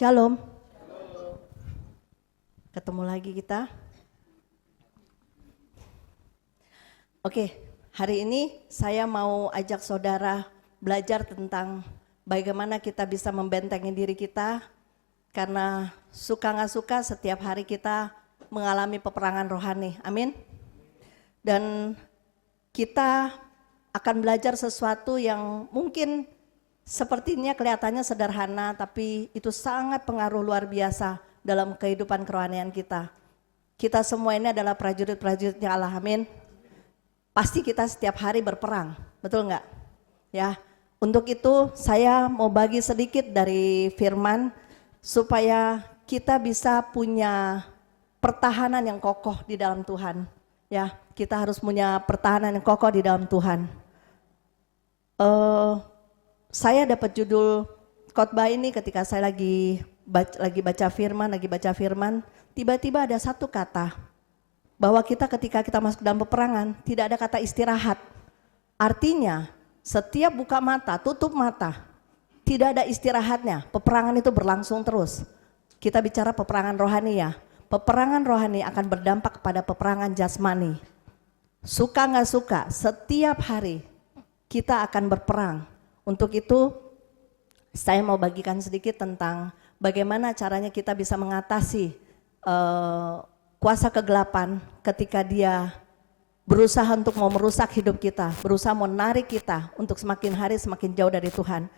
Shalom. Ketemu lagi kita. Oke, hari ini saya mau ajak saudara belajar tentang bagaimana kita bisa membentengi diri kita, karena suka nggak suka setiap hari kita mengalami peperangan rohani. Amin. Dan kita akan belajar sesuatu yang mungkin sepertinya kelihatannya sederhana, tapi itu sangat pengaruh luar biasa dalam kehidupan kerohanian kita. Kita semua ini adalah prajurit-prajuritnya Allah, amin. Pasti kita setiap hari berperang, betul nggak? Ya, untuk itu saya mau bagi sedikit dari firman supaya kita bisa punya pertahanan yang kokoh di dalam Tuhan. Ya, kita harus punya pertahanan yang kokoh di dalam Tuhan. Saya dapat judul khotbah ini ketika saya lagi baca firman, tiba-tiba ada satu kata bahwa ketika kita masuk dalam peperangan tidak ada kata istirahat. Artinya setiap buka mata, tutup mata, tidak ada istirahatnya. Peperangan itu berlangsung terus. Kita bicara peperangan rohani ya. Peperangan rohani akan berdampak kepada peperangan jasmani. Suka nggak suka, setiap hari kita akan berperang. Untuk itu saya mau bagikan sedikit tentang bagaimana caranya kita bisa mengatasi kuasa kegelapan ketika dia berusaha untuk mau merusak hidup kita, berusaha menarik kita untuk semakin hari semakin jauh dari Tuhan.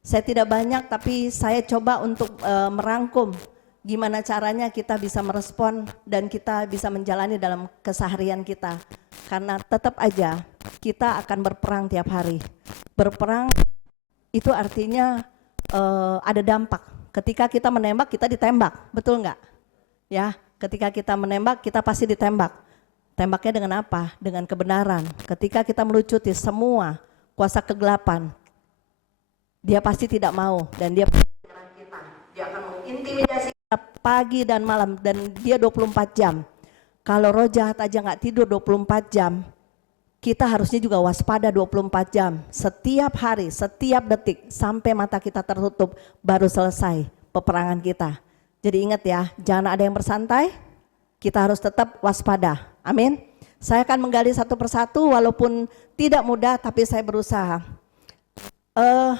Saya tidak banyak, tapi saya coba untuk merangkum gimana caranya kita bisa merespon dan kita bisa menjalani dalam keseharian kita. Karena tetap aja kita akan berperang tiap hari. Berperang itu artinya ada dampak. Ketika kita menembak, kita ditembak, betul nggak? Ya, ketika kita menembak, kita pasti ditembak. Tembaknya dengan apa? Dengan kebenaran. Ketika kita melucuti semua kuasa kegelapan, dia pasti tidak mau dan dia akan mengintimidasi kita pagi dan malam, dan dia 24 jam. Kalau roh jahat aja nggak tidur 24 jam, kita harusnya juga waspada 24 jam. Setiap hari, setiap detik, sampai mata kita tertutup, baru selesai peperangan kita. Jadi ingat ya, jangan ada yang bersantai, kita harus tetap waspada. Amin. Saya akan menggali satu persatu, walaupun tidak mudah, tapi saya berusaha.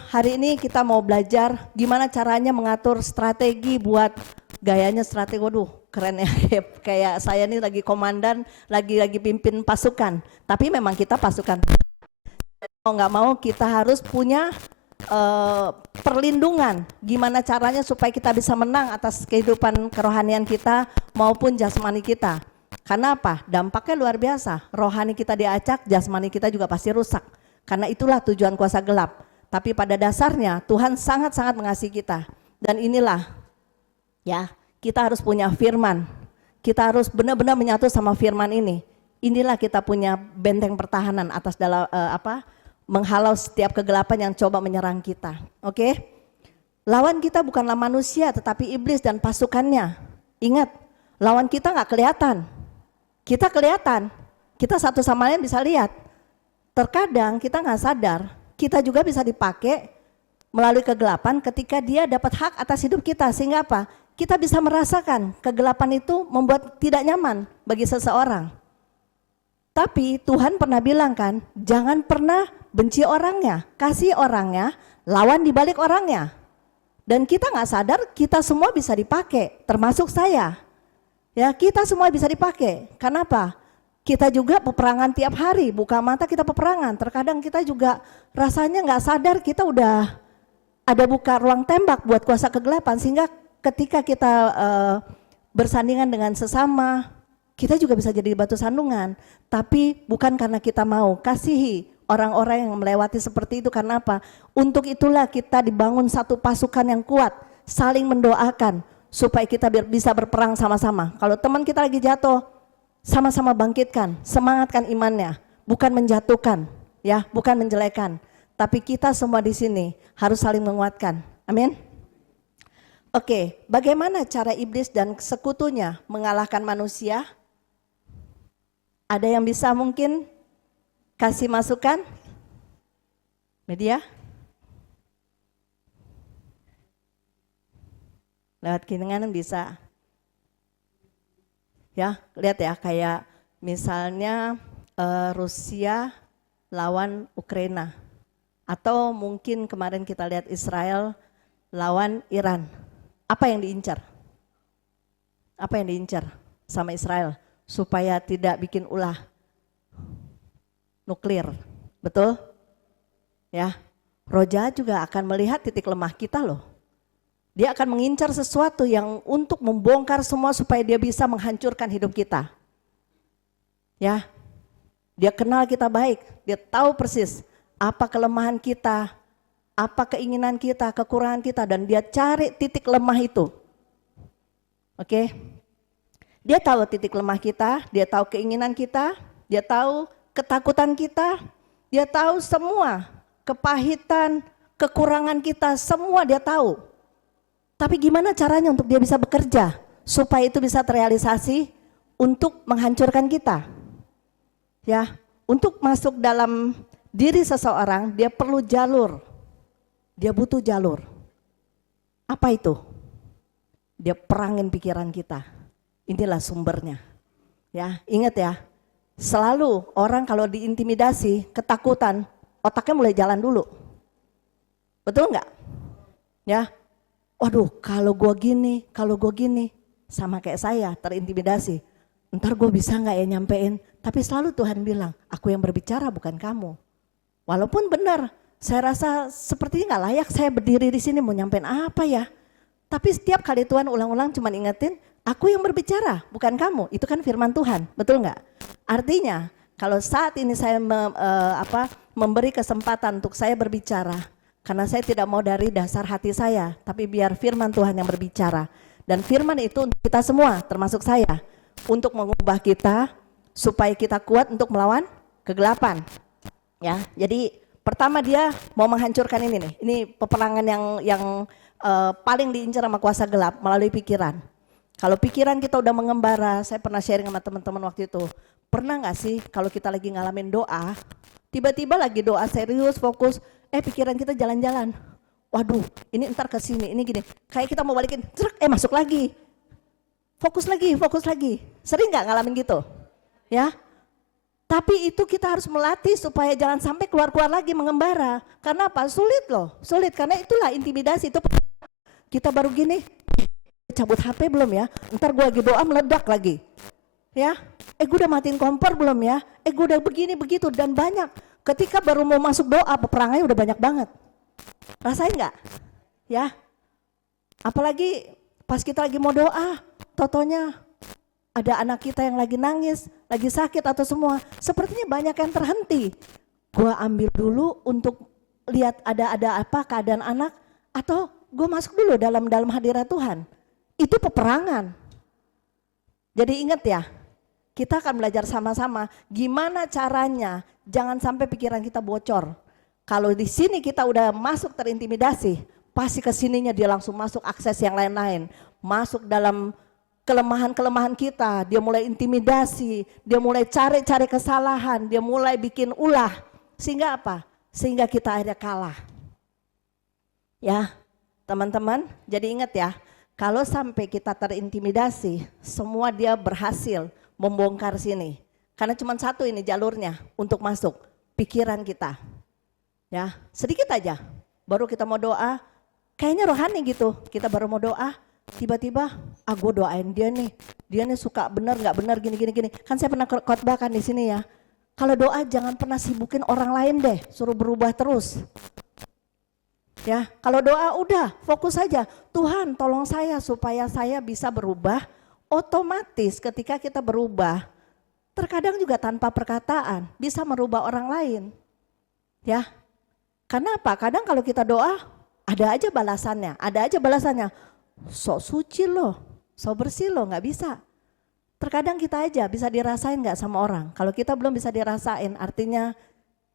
Hari ini kita mau belajar gimana caranya mengatur strategi buat gayanya strategi. Waduh, keren ya, kayak saya ini lagi komandan, lagi pimpin pasukan, tapi memang kita pasukan. Mau nggak mau kita harus punya perlindungan, gimana caranya supaya kita bisa menang atas kehidupan kerohanian kita maupun jasmani kita. Karena apa? Dampaknya luar biasa, rohani kita diacak, jasmani kita juga pasti rusak. Karena itulah tujuan kuasa gelap. Tapi pada dasarnya Tuhan sangat-sangat mengasihi kita. Dan inilah ya, kita harus punya firman. Kita harus benar-benar menyatu sama firman ini. Inilah kita punya benteng pertahanan atas dalam menghalau setiap kegelapan yang coba menyerang kita. Oke? Lawan kita bukanlah manusia tetapi iblis dan pasukannya. Ingat, lawan kita nggak kelihatan. Kita kelihatan. Kita satu sama lain bisa lihat. Terkadang kita nggak sadar, kita juga bisa dipakai melalui kegelapan ketika dia dapat hak atas hidup kita. Sehingga apa? Kita bisa merasakan kegelapan itu membuat tidak nyaman bagi seseorang. Tapi Tuhan pernah bilang kan, jangan pernah benci orangnya, kasih orangnya, lawan dibalik orangnya. Dan kita nggak sadar kita semua bisa dipakai, termasuk saya. Ya, kita semua bisa dipakai. Kenapa? Kita juga peperangan tiap hari, buka mata kita peperangan. Terkadang kita juga rasanya nggak sadar kita udah ada buka ruang tembak buat kuasa kegelapan, sehingga ketika kita bersandingan dengan sesama, kita juga bisa jadi batu sandungan. Tapi bukan karena kita mau, kasihi orang-orang yang melewati seperti itu. Karena apa? Untuk itulah kita dibangun satu pasukan yang kuat, saling mendoakan supaya kita bisa berperang sama-sama. Kalau teman kita lagi jatuh, sama-sama bangkitkan, semangatkan imannya, bukan menjatuhkan, ya, bukan menjelekan. Tapi kita semua di sini harus saling menguatkan. Amin. Oke, bagaimana cara iblis dan sekutunya mengalahkan manusia? Ada yang bisa mungkin kasih masukan? Media? Lewat kiri kanan bisa. Ya, lihat ya, kayak misalnya Rusia lawan Ukraina. Atau mungkin kemarin kita lihat Israel lawan Iran. Apa yang diincar? Apa yang diincar sama Israel? Supaya tidak bikin ulah nuklir. Betul? Ya. Roh jahat juga akan melihat titik lemah kita loh. Dia akan mengincar sesuatu yang untuk membongkar semua supaya dia bisa menghancurkan hidup kita. Ya, dia kenal kita baik, dia tahu persis apa kelemahan kita, apa keinginan kita, kekurangan kita, dan dia cari titik lemah itu. Oke, dia tahu titik lemah kita, dia tahu keinginan kita, dia tahu ketakutan kita, dia tahu semua kepahitan, kekurangan kita, semua dia tahu. Tapi gimana caranya untuk dia bisa bekerja supaya itu bisa terrealisasi untuk menghancurkan kita? Ya, untuk masuk dalam diri seseorang dia perlu jalur. Dia butuh jalur. Apa itu? Dia perangin pikiran kita. Inilah sumbernya. Ya, ingat ya. Selalu orang kalau diintimidasi, ketakutan, otaknya mulai jalan dulu. Betul enggak? Ya. Waduh, kalau gue gini, sama kayak saya terintimidasi. Ntar gue bisa nggak ya nyampein? Tapi selalu Tuhan bilang, aku yang berbicara bukan kamu. Walaupun benar, saya rasa sepertinya nggak layak saya berdiri di sini mau nyampein apa ya. Tapi setiap kali Tuhan ulang-ulang cuma ingetin, aku yang berbicara bukan kamu. Itu kan firman Tuhan, betul nggak? Artinya kalau saat ini saya memberi kesempatan untuk saya berbicara, karena saya tidak mau dari dasar hati saya, tapi biar firman Tuhan yang berbicara. Dan firman itu untuk kita semua, termasuk saya, untuk mengubah kita supaya kita kuat untuk melawan kegelapan. Ya, jadi pertama dia mau menghancurkan ini nih. Ini peperangan yang paling diincar sama kuasa gelap melalui pikiran. Kalau pikiran kita udah mengembara, saya pernah sharing sama teman-teman waktu itu. Pernah nggak sih kalau kita lagi ngalamin doa, tiba-tiba lagi doa serius, fokus, pikiran kita jalan-jalan. Waduh, ini ntar ke sini, ini gini. Kayak kita mau balikin, masuk lagi. Fokus lagi. Sering nggak ngalamin gitu? Ya. Tapi itu kita harus melatih supaya jangan sampai keluar-keluar lagi mengembara. Karena apa? Sulit loh, sulit. Karena itulah intimidasi itu. Kita baru gini, cabut HP belum ya? Ntar gue lagi doa meledak lagi. Ya, gue udah matiin kompor belum ya? Gue udah begini begitu dan banyak. Ketika baru mau masuk doa, peperangannya udah banyak banget. Rasain nggak? Ya, apalagi pas kita lagi mau doa, totonya ada anak kita yang lagi nangis, lagi sakit atau semua. Sepertinya banyak yang terhenti. Gua ambil dulu untuk lihat ada apa keadaan anak, atau gue masuk dulu dalam hadirat Tuhan. Itu peperangan. Jadi ingat ya, kita akan belajar sama-sama gimana caranya jangan sampai pikiran kita bocor. Kalau di sini kita udah masuk terintimidasi, pasti ke sininya dia langsung masuk akses yang lain-lain. Masuk dalam kelemahan-kelemahan kita, dia mulai intimidasi, dia mulai cari-cari kesalahan, dia mulai bikin ulah. Sehingga apa? Sehingga kita akhirnya kalah. Ya, teman-teman, jadi ingat ya, kalau sampai kita terintimidasi, semua dia berhasil membongkar sini. Karena cuma satu ini jalurnya untuk masuk, pikiran kita. Ya, sedikit aja. Baru kita mau doa, kayaknya rohani gitu. Kita baru mau doa, tiba-tiba, gue doain dia nih suka bener nggak bener gini. Kan saya pernah khotbahkan di sini ya. Kalau doa jangan pernah sibukin orang lain deh, suruh berubah terus. Ya, kalau doa udah fokus saja. Tuhan, tolong saya supaya saya bisa berubah. Otomatis ketika kita berubah, terkadang juga tanpa perkataan bisa merubah orang lain. Ya. Karena apa? Kadang kalau kita doa ada aja balasannya. Sok suci loh, sok bersih loh, nggak bisa. Terkadang kita aja bisa dirasain nggak sama orang. Kalau kita belum bisa dirasain, artinya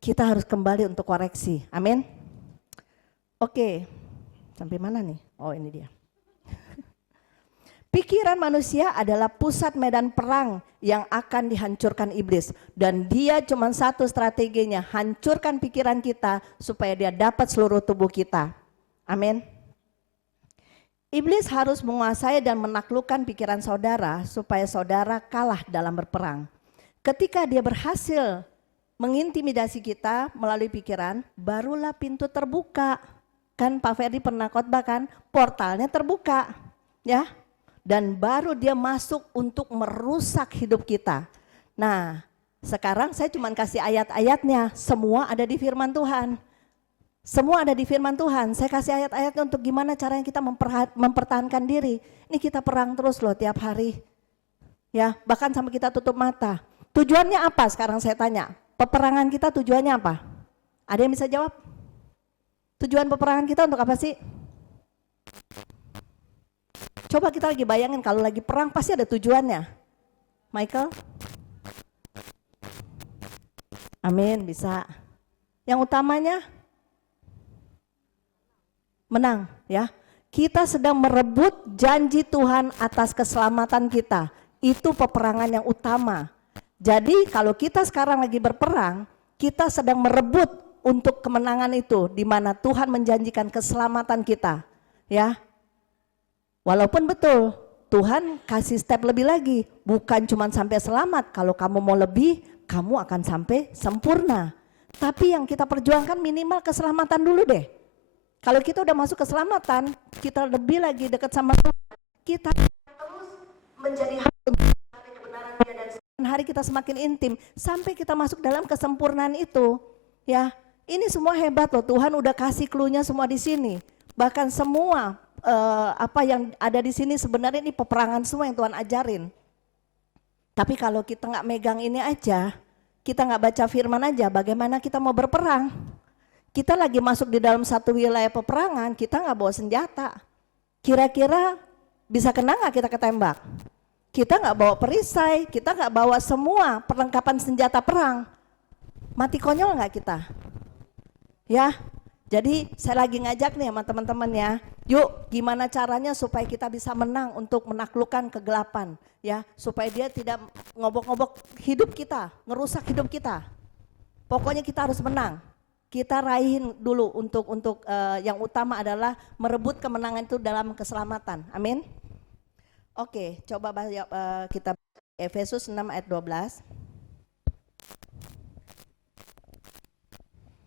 kita harus kembali untuk koreksi. Amin. Oke, sampai mana nih? Oh ini dia. Pikiran manusia adalah pusat medan perang yang akan dihancurkan iblis. Dan dia cuma satu strateginya, hancurkan pikiran kita supaya dia dapat seluruh tubuh kita. Amin. Iblis harus menguasai dan menaklukkan pikiran saudara supaya saudara kalah dalam berperang. Ketika dia berhasil mengintimidasi kita melalui pikiran, barulah pintu terbuka. Kan Pak Ferdi pernah khotbah kan, portalnya terbuka, ya. Dan baru dia masuk untuk merusak hidup kita. Nah, sekarang saya cuma kasih ayat-ayatnya, semua ada di firman Tuhan. Semua ada di firman Tuhan. Saya kasih ayat-ayatnya untuk gimana caranya kita mempertahankan diri. Ini kita perang terus loh tiap hari. Ya, bahkan sampai kita tutup mata. Tujuannya apa sekarang saya tanya? Peperangan kita tujuannya apa? Ada yang bisa jawab? Tujuan peperangan kita untuk apa sih? Coba kita lagi bayangin kalau lagi perang pasti ada tujuannya. Michael? Amin, bisa. Yang utamanya menang, ya. Kita sedang merebut janji Tuhan atas keselamatan kita. Itu peperangan yang utama. Jadi kalau kita sekarang lagi berperang, kita sedang merebut untuk kemenangan itu, di mana Tuhan menjanjikan keselamatan kita, ya. Walaupun betul Tuhan kasih step lebih lagi, bukan cuma sampai selamat. Kalau kamu mau lebih, kamu akan sampai sempurna. Tapi yang kita perjuangkan minimal keselamatan dulu deh. Kalau kita udah masuk keselamatan, kita lebih lagi dekat sama Tuhan. Kita terus menjadi kebenaran Dia dan semakin hari kita semakin intim sampai kita masuk dalam kesempurnaan itu. Ya, ini semua hebat loh. Tuhan udah kasih clue-nya semua di sini. Bahkan semua apa yang ada di sini sebenarnya ini peperangan semua yang Tuhan ajarin. Tapi kalau kita nggak megang ini aja, kita nggak baca firman aja, bagaimana kita mau berperang? Kita lagi masuk di dalam satu wilayah peperangan, kita nggak bawa senjata. Kira-kira bisa kena nggak kita ketembak? Kita nggak bawa perisai, kita nggak bawa semua perlengkapan senjata perang. Mati konyol nggak kita? Ya, jadi saya lagi ngajak nih sama teman-teman ya. Yuk, gimana caranya supaya kita bisa menang untuk menaklukkan kegelapan, ya, supaya dia tidak ngobok-ngobok hidup kita, ngerusak hidup kita. Pokoknya kita harus menang. Kita raih dulu untuk yang utama adalah merebut kemenangan itu dalam keselamatan. Amin. Oke, coba kita Efesus 6 ayat 12.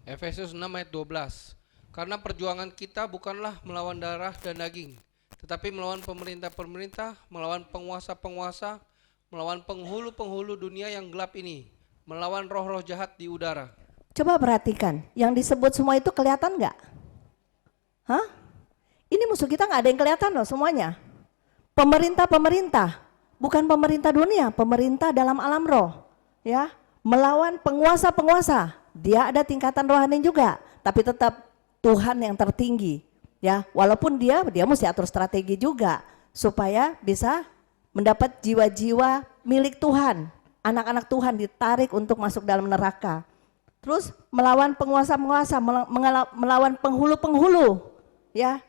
Efesus 6 ayat 12. Karena perjuangan kita bukanlah melawan darah dan daging, tetapi melawan pemerintah-pemerintah, melawan penguasa-penguasa, melawan penghulu-penghulu dunia yang gelap ini, melawan roh-roh jahat di udara. Coba perhatikan, yang disebut semua itu kelihatan nggak? Hah? Ini musuh kita nggak ada yang kelihatan loh semuanya. Pemerintah-pemerintah, bukan pemerintah dunia, pemerintah dalam alam roh, ya, melawan penguasa-penguasa. Dia ada tingkatan rohani juga, tapi tetap Tuhan yang tertinggi, ya. Walaupun dia mesti atur strategi juga supaya bisa mendapat jiwa-jiwa milik Tuhan. Anak-anak Tuhan ditarik untuk masuk dalam neraka. Terus melawan penguasa-penguasa, melawan penghulu-penghulu, ya.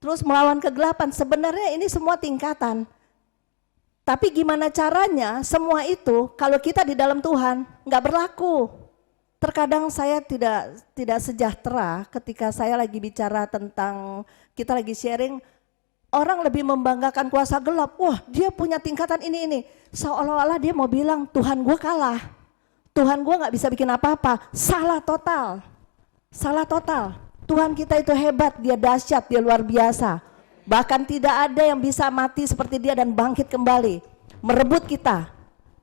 Terus melawan kegelapan. Sebenarnya ini semua tingkatan. Tapi gimana caranya semua itu kalau kita di dalam Tuhan nggak berlaku. Terkadang saya tidak sejahtera ketika saya lagi bicara tentang, kita lagi sharing, orang lebih membanggakan kuasa gelap. Wah, dia punya tingkatan ini. Seolah-olah dia mau bilang Tuhan gue kalah. Tuhan gue gak bisa bikin apa-apa. Salah total. Salah total. Tuhan kita itu hebat, dia dahsyat, dia luar biasa. Bahkan tidak ada yang bisa mati seperti dia dan bangkit kembali. Merebut kita,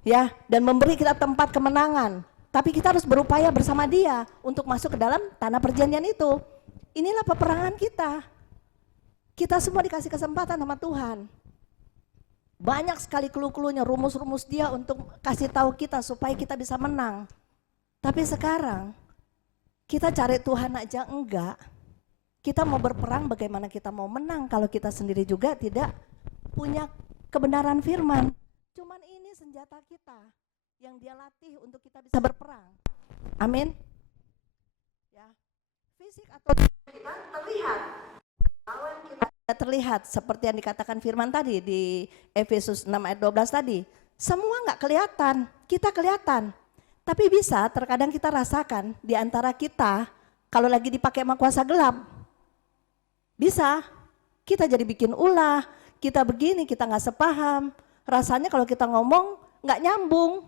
ya, dan memberi kita tempat kemenangan. Tapi kita harus berupaya bersama dia untuk masuk ke dalam tanah perjanjian itu. Inilah peperangan kita. Kita semua dikasih kesempatan sama Tuhan. Banyak sekali clue-cluenya, rumus-rumus dia untuk kasih tahu kita supaya kita bisa menang. Tapi sekarang kita cari Tuhan aja enggak. Kita mau berperang, bagaimana kita mau menang kalau kita sendiri juga tidak punya kebenaran firman. Cuman ini senjata kita yang dia latih untuk kita bisa berperang. Amin. Ya. Fisik atau kita terlihat. Lawan kita terlihat seperti yang dikatakan firman tadi di Efesus 6 ayat 12 tadi. Semua nggak kelihatan, kita kelihatan. Tapi bisa terkadang kita rasakan di antara kita kalau lagi dipakai sama kuasa gelap. Bisa, kita jadi bikin ulah, kita begini, kita nggak sepaham. Rasanya kalau kita ngomong nggak nyambung.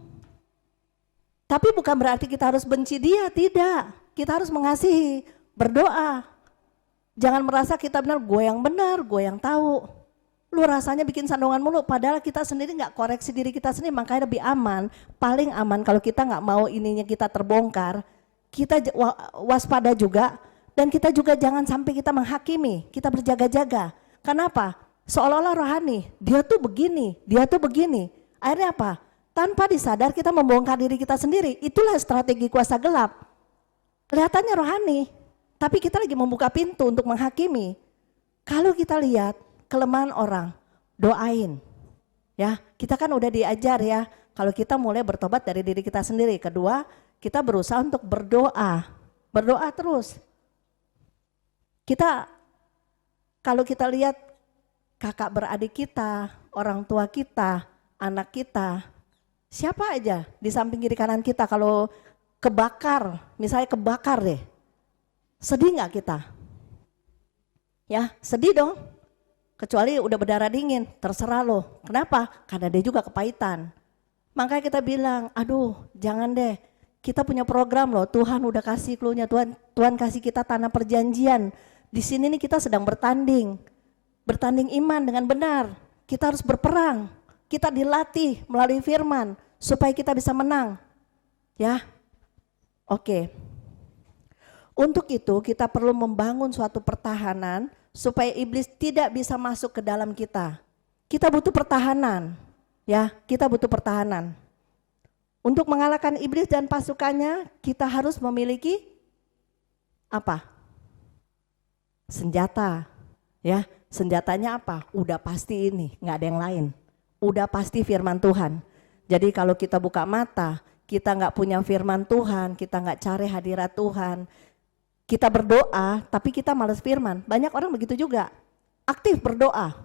Tapi bukan berarti kita harus benci dia, tidak. Kita harus mengasihi, berdoa. Jangan merasa kita benar, gue yang tahu. Lu rasanya bikin sandungan mulu, padahal kita sendiri nggak koreksi diri kita sendiri, makanya lebih aman. Paling aman kalau kita nggak mau ininya kita terbongkar, kita waspada juga, dan kita juga jangan sampai kita menghakimi, kita berjaga-jaga. Kenapa? Seolah-olah rohani, dia tuh begini, dia tuh begini. Akhirnya apa? Tanpa disadar kita membongkar diri kita sendiri. Itulah strategi kuasa gelap. Kelihatannya rohani, tapi kita lagi membuka pintu untuk menghakimi. Kalau kita lihat kelemahan orang, doain. Ya, kita kan udah diajar ya, kalau kita mulai bertobat dari diri kita sendiri. Kedua, kita berusaha untuk berdoa. Berdoa terus. Kalau kita lihat kakak beradik kita, orang tua kita, anak kita, siapa aja di samping kiri kanan kita kalau kebakar, misalnya kebakar deh, sedih nggak kita? Ya, sedih dong. Kecuali udah berdarah dingin, terserah loh. Kenapa? Karena dia juga kepahitan. Makanya kita bilang, aduh jangan deh. Kita punya program loh, Tuhan udah kasih clue-nya, Tuhan kasih kita tanah perjanjian. Di sini nih kita sedang bertanding iman dengan benar. Kita harus berperang, kita dilatih melalui firman supaya kita bisa menang. Ya, oke. Untuk itu kita perlu membangun suatu pertahanan supaya iblis tidak bisa masuk ke dalam kita. Kita butuh pertahanan, ya, kita butuh pertahanan. Untuk mengalahkan iblis dan pasukannya, kita harus memiliki apa? Senjata, ya. Senjatanya apa? Udah pasti ini, nggak ada yang lain. Udah pasti firman Tuhan. Jadi kalau kita buka mata, kita nggak punya firman Tuhan, kita nggak cari hadirat Tuhan, kita berdoa, tapi kita malas firman. Banyak orang begitu juga, aktif berdoa.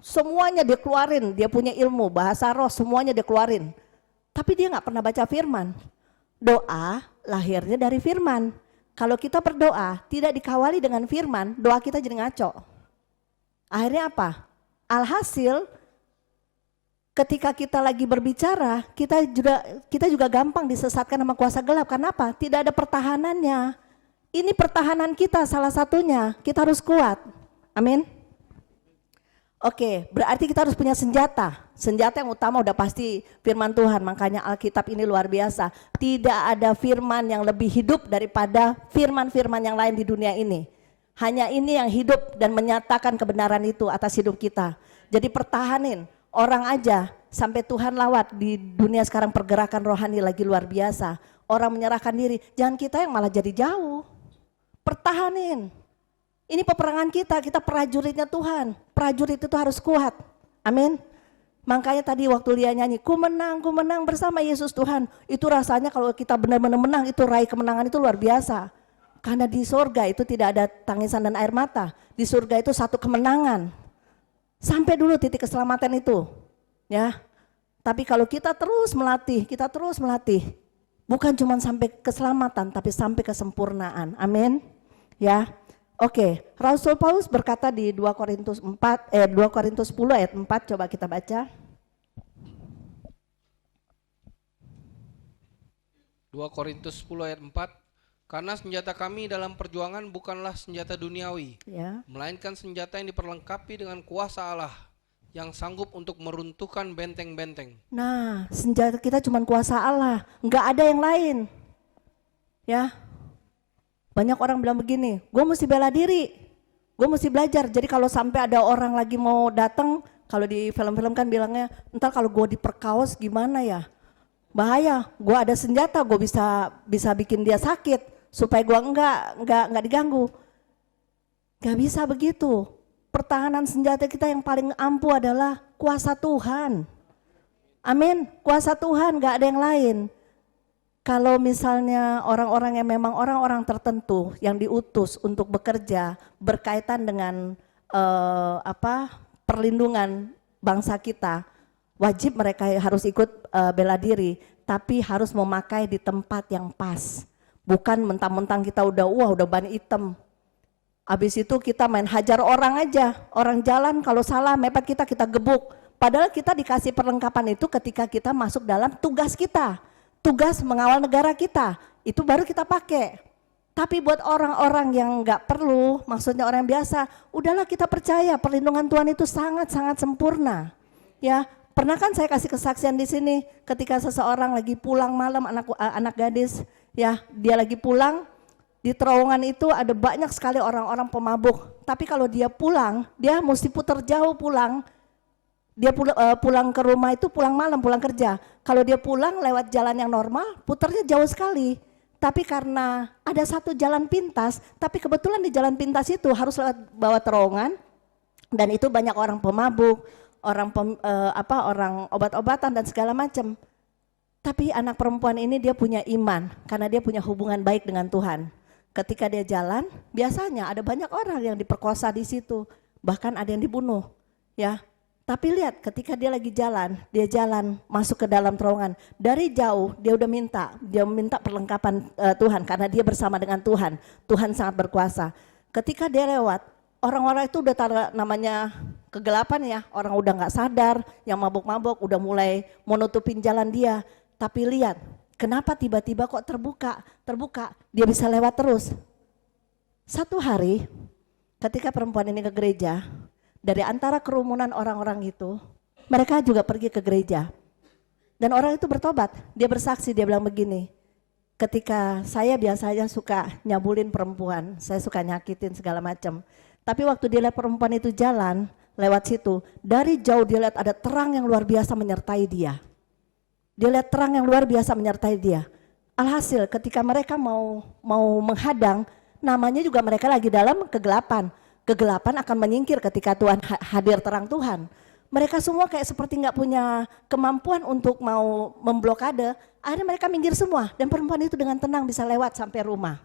Semuanya dia keluarin, dia punya ilmu, bahasa roh, semuanya dia keluarin. Tapi dia nggak pernah baca firman. Doa lahirnya dari firman. Kalau kita berdoa tidak dikawali dengan firman, doa kita jadi ngaco. Akhirnya apa? Alhasil ketika kita lagi berbicara, kita juga gampang disesatkan sama kuasa gelap. Kenapa? Tidak ada pertahanannya. Ini pertahanan kita salah satunya, kita harus kuat. Amin. Oke, berarti kita harus punya senjata. Senjata yang utama udah pasti firman Tuhan, makanya Alkitab ini luar biasa. Tidak ada firman yang lebih hidup daripada firman-firman yang lain di dunia ini. Hanya ini yang hidup dan menyatakan kebenaran itu atas hidup kita. Jadi pertahanin, orang aja sampai Tuhan lawat di dunia sekarang pergerakan rohani lagi luar biasa. Orang menyerahkan diri, jangan kita yang malah jadi jauh. Pertahanin. Ini peperangan kita prajuritnya Tuhan. Prajurit itu harus kuat. Amin. Makanya tadi waktu Lia nyanyi, ku menang bersama Yesus Tuhan. Itu rasanya kalau kita benar-benar menang, itu raih kemenangan itu luar biasa. Karena di surga itu tidak ada tangisan dan air mata. Di surga itu satu kemenangan. Sampai dulu titik keselamatan itu. Ya. Tapi kalau kita terus melatih, bukan cuma sampai keselamatan, tapi sampai kesempurnaan. Amin. Ya. Oke, Rasul Paulus berkata di 2 Korintus 10 ayat 4, coba kita baca. 2 Korintus 10 ayat 4. Karena senjata kami dalam perjuangan bukanlah senjata duniawi, Ya. melainkan senjata yang diperlengkapi dengan kuasa Allah yang sanggup untuk meruntuhkan benteng-benteng. Nah, senjata kita cuma kuasa Allah, enggak ada yang lain. Ya. Banyak orang bilang begini, gue mesti bela diri, gue mesti belajar. Jadi kalau sampai ada orang lagi mau datang, kalau di film-film kan bilangnya, entar kalau gue diperkaos gimana ya? Bahaya, gue ada senjata, gue bisa bikin dia sakit supaya gue enggak diganggu. Gak bisa begitu. Pertahanan senjata kita yang paling ampuh adalah kuasa Tuhan. Amin, kuasa Tuhan, gak ada yang lain. Kalau misalnya orang-orang yang memang orang-orang tertentu yang diutus untuk bekerja berkaitan dengan perlindungan bangsa kita, wajib mereka harus ikut bela diri, tapi harus memakai di tempat yang pas. Bukan mentang-mentang kita udah ban hitam. Habis itu kita main hajar orang aja, orang jalan kalau salah mepet kita gebuk. Padahal kita dikasih perlengkapan itu ketika kita masuk dalam tugas kita, tugas mengawal negara kita, itu baru kita pakai. Tapi buat orang-orang yang nggak perlu, maksudnya orang biasa, udahlah kita percaya perlindungan Tuhan itu sangat-sangat sempurna. Ya, pernah kan saya kasih kesaksian di sini ketika seseorang lagi pulang malam, anak gadis, ya dia lagi pulang. Di terowongan itu ada banyak sekali orang-orang pemabuk. Tapi kalau dia pulang, dia mesti putar jauh pulang. Dia pulang ke rumah itu pulang malam, pulang kerja. Kalau dia pulang lewat jalan yang normal, putarnya jauh sekali. Tapi karena ada satu jalan pintas, tapi kebetulan di jalan pintas itu harus lewat bawah terowongan. Dan itu banyak orang pemabuk, orang obat-obatan dan segala macam. Tapi anak perempuan ini dia punya iman, karena dia punya hubungan baik dengan Tuhan. Ketika dia jalan, biasanya ada banyak orang yang diperkosa di situ, bahkan ada yang dibunuh, ya. Tapi lihat, ketika dia lagi jalan, dia jalan masuk ke dalam terowongan. Dari jauh dia udah minta perlengkapan Tuhan karena dia bersama dengan Tuhan. Tuhan sangat berkuasa. Ketika dia lewat, orang-orang itu udah namanya kegelapan ya, orang udah nggak sadar, yang mabuk-mabuk udah mulai mau nutupin jalan dia. Tapi lihat, kenapa tiba-tiba kok terbuka, dia bisa lewat terus. Satu hari ketika perempuan ini ke gereja, dari antara kerumunan orang-orang itu, mereka juga pergi ke gereja. Dan orang itu bertobat, dia bersaksi, dia bilang begini, ketika saya biasanya suka nyabulin perempuan, saya suka nyakitin segala macam. Tapi waktu dia lihat perempuan itu jalan lewat situ, dari jauh dia lihat ada terang yang luar biasa menyertai dia. Dia lihat terang yang luar biasa menyertai dia. Alhasil ketika mereka mau menghadang, namanya juga mereka lagi dalam kegelapan. Kegelapan akan menyingkir ketika Tuhan hadir terang Tuhan. Mereka semua kayak seperti nggak punya kemampuan untuk mau memblokade. Akhirnya mereka minggir semua dan perempuan itu dengan tenang bisa lewat sampai rumah.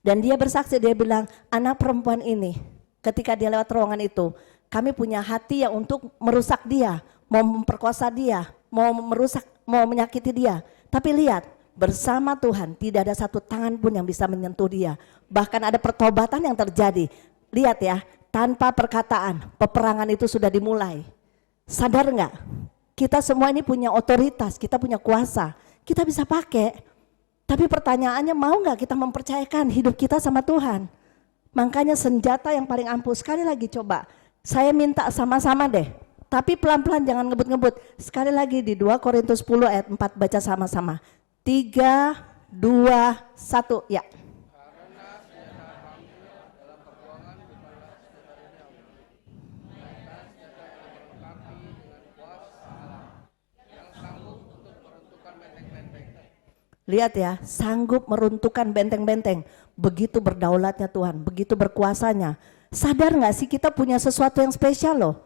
Dan dia bersaksi, dia bilang, anak perempuan ini ketika dia lewat terowongan itu, kami punya hati yang untuk merusak dia, mau memperkosa dia, mau menyakiti dia. Tapi lihat, bersama Tuhan tidak ada satu tangan pun yang bisa menyentuh dia. Bahkan ada pertobatan yang terjadi. Lihat ya, tanpa perkataan, peperangan itu sudah dimulai. Sadar enggak? Kita semua ini punya otoritas, kita punya kuasa. Kita bisa pakai. Tapi pertanyaannya, mau enggak kita mempercayakan hidup kita sama Tuhan? Makanya senjata yang paling ampuh, sekali lagi coba. Saya minta sama-sama deh. Tapi pelan-pelan jangan ngebut-ngebut. Sekali lagi di 2 Korintus 10 ayat 4 baca sama-sama. 3, 2, 1, ya. Lihat ya, sanggup meruntuhkan benteng-benteng. Begitu berdaulatnya Tuhan, begitu berkuasanya. Sadar gak sih kita punya sesuatu yang spesial loh.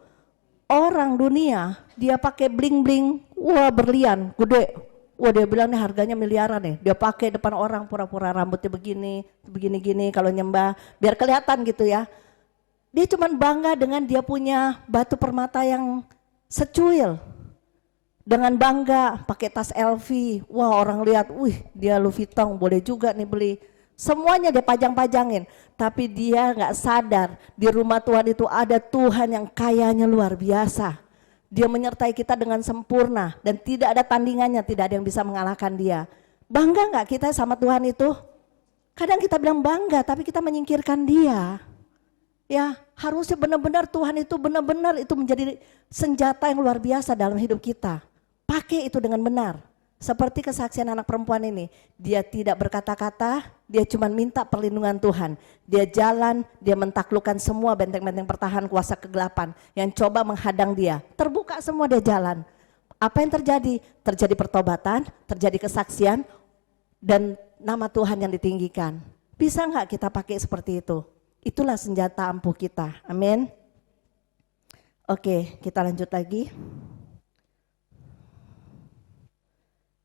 Orang dunia dia pakai bling-bling, wah berlian, gede. Wah dia bilang nih harganya miliaran nih. Dia pakai depan orang pura-pura rambutnya begini-gini kalau nyembah. Biar kelihatan gitu ya. Dia cuman bangga dengan dia punya batu permata yang secuil. Dengan bangga pakai tas LV, wah orang lihat, wih dia Louis Vuitton boleh juga nih beli. Semuanya dia pajang-pajangin, tapi dia nggak sadar di rumah Tuhan itu ada Tuhan yang kayanya luar biasa. Dia menyertai kita dengan sempurna dan tidak ada tandingannya, tidak ada yang bisa mengalahkan dia. Bangga nggak kita sama Tuhan itu? Kadang kita bilang bangga, tapi kita menyingkirkan dia. Ya harusnya benar-benar Tuhan itu benar-benar itu menjadi senjata yang luar biasa dalam hidup kita. Pakai itu dengan benar. Seperti kesaksian anak perempuan ini. Dia tidak berkata-kata, dia cuma minta perlindungan Tuhan. Dia jalan, dia mentaklukkan semua benteng-benteng pertahanan kuasa kegelapan yang coba menghadang dia. Terbuka semua dia jalan. Apa yang terjadi? Terjadi pertobatan, terjadi kesaksian, dan nama Tuhan yang ditinggikan. Bisa nggak kita pakai seperti itu? Itulah senjata ampuh kita. Amin. Oke, kita lanjut lagi.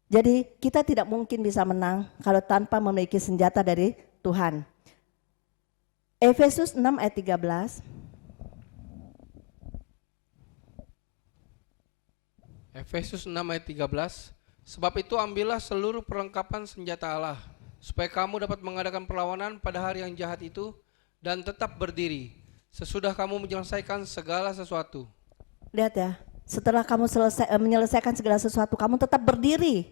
Jadi kita tidak mungkin bisa menang kalau tanpa memiliki senjata dari Tuhan. Efesus 6 ayat 13. Efesus 6 ayat 13. Sebab itu ambillah seluruh perlengkapan senjata Allah, supaya kamu dapat mengadakan perlawanan pada hari yang jahat itu, dan tetap berdiri sesudah kamu menyelesaikan segala sesuatu. Lihat ya, setelah kamu menyelesaikan segala sesuatu, kamu tetap berdiri.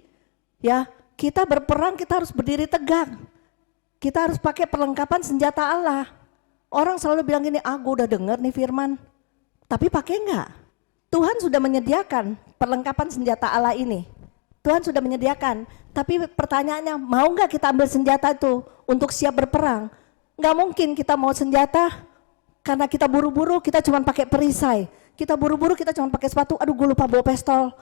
Ya, kita berperang, kita harus berdiri tegak. Kita harus pakai perlengkapan senjata Allah. Orang selalu bilang gini, gue udah denger nih firman. Tapi pakai enggak? Tuhan sudah menyediakan perlengkapan senjata Allah ini. Tuhan sudah menyediakan. Tapi pertanyaannya, mau enggak kita ambil senjata itu untuk siap berperang? Enggak mungkin kita mau senjata karena kita buru-buru, kita cuma pakai perisai. Kita buru-buru, kita cuma pakai sepatu, aduh gue lupa bawa pistol.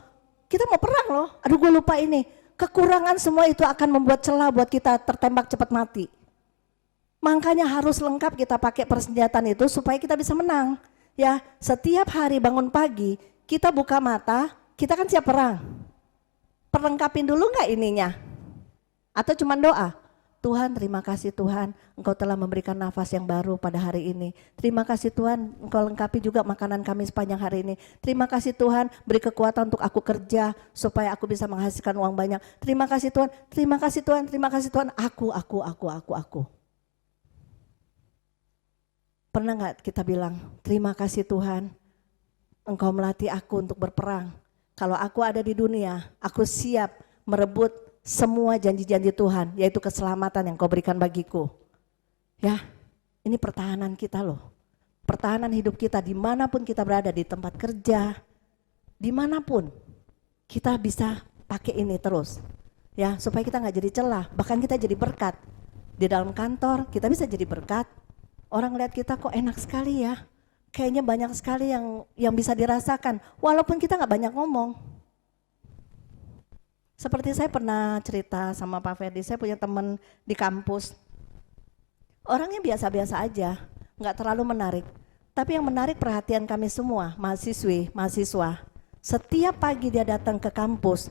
Kita mau perang loh, aduh gue lupa ini. Kekurangan semua itu akan membuat celah buat kita tertembak cepat mati. Makanya harus lengkap kita pakai persenjataan itu supaya kita bisa menang. Ya, setiap hari bangun pagi, kita buka mata, kita kan siap perang. Perlengkapin dulu enggak ininya? Atau cuma doa? Tuhan, terima kasih Tuhan, Engkau telah memberikan nafas yang baru pada hari ini. Terima kasih Tuhan, Engkau lengkapi juga makanan kami sepanjang hari ini. Terima kasih Tuhan, beri kekuatan untuk aku kerja supaya aku bisa menghasilkan uang banyak. Terima kasih Tuhan, terima kasih Tuhan, terima kasih Tuhan. Aku. Pernah nggak kita bilang, terima kasih Tuhan, Engkau melatih aku untuk berperang. Kalau aku ada di dunia, aku siap merebut semua janji-janji Tuhan, yaitu keselamatan yang Kau berikan bagiku. Ya, ini pertahanan kita loh. Pertahanan hidup kita dimanapun kita berada, di tempat kerja, dimanapun. Kita bisa pakai ini terus. Ya, supaya kita nggak jadi celah, bahkan kita jadi berkat. Di dalam kantor, kita bisa jadi berkat. Orang lihat kita kok enak sekali ya. Kayaknya banyak sekali yang bisa dirasakan, walaupun kita nggak banyak ngomong. Seperti saya pernah cerita sama Pak Ferdi, saya punya teman di kampus. Orangnya biasa-biasa aja, nggak terlalu menarik. Tapi yang menarik perhatian kami semua, mahasiswa. Setiap pagi dia datang ke kampus,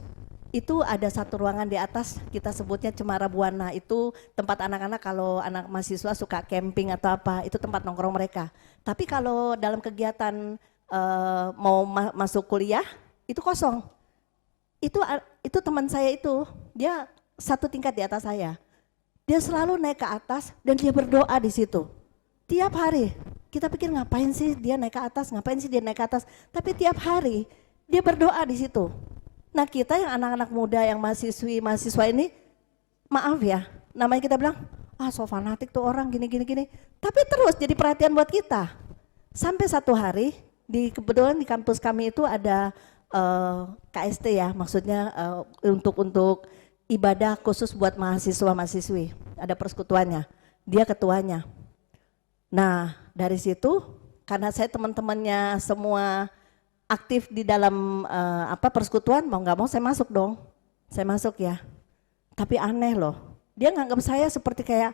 itu ada satu ruangan di atas, kita sebutnya Cemara Buana. Itu tempat anak-anak, kalau anak mahasiswa suka camping atau apa, itu tempat nongkrong mereka. Tapi kalau dalam kegiatan mau masuk kuliah, itu kosong. Itu teman saya itu, dia satu tingkat di atas saya. Dia selalu naik ke atas dan dia berdoa di situ. Tiap hari, kita pikir ngapain sih dia naik ke atas, tapi tiap hari dia berdoa di situ. Nah kita yang anak-anak muda, yang mahasiswa ini, maaf ya, namanya kita bilang, so fanatik tuh orang gini. Tapi terus jadi perhatian buat kita. Sampai satu hari, kebetulan di kampus kami itu ada KST ya, maksudnya untuk ibadah khusus buat mahasiswa-mahasiswi, ada persekutuannya, dia ketuanya. Nah dari situ, karena saya teman-temannya semua aktif di dalam persekutuan, mau nggak mau saya masuk dong, saya masuk ya. Tapi aneh loh, dia nganggap saya seperti kayak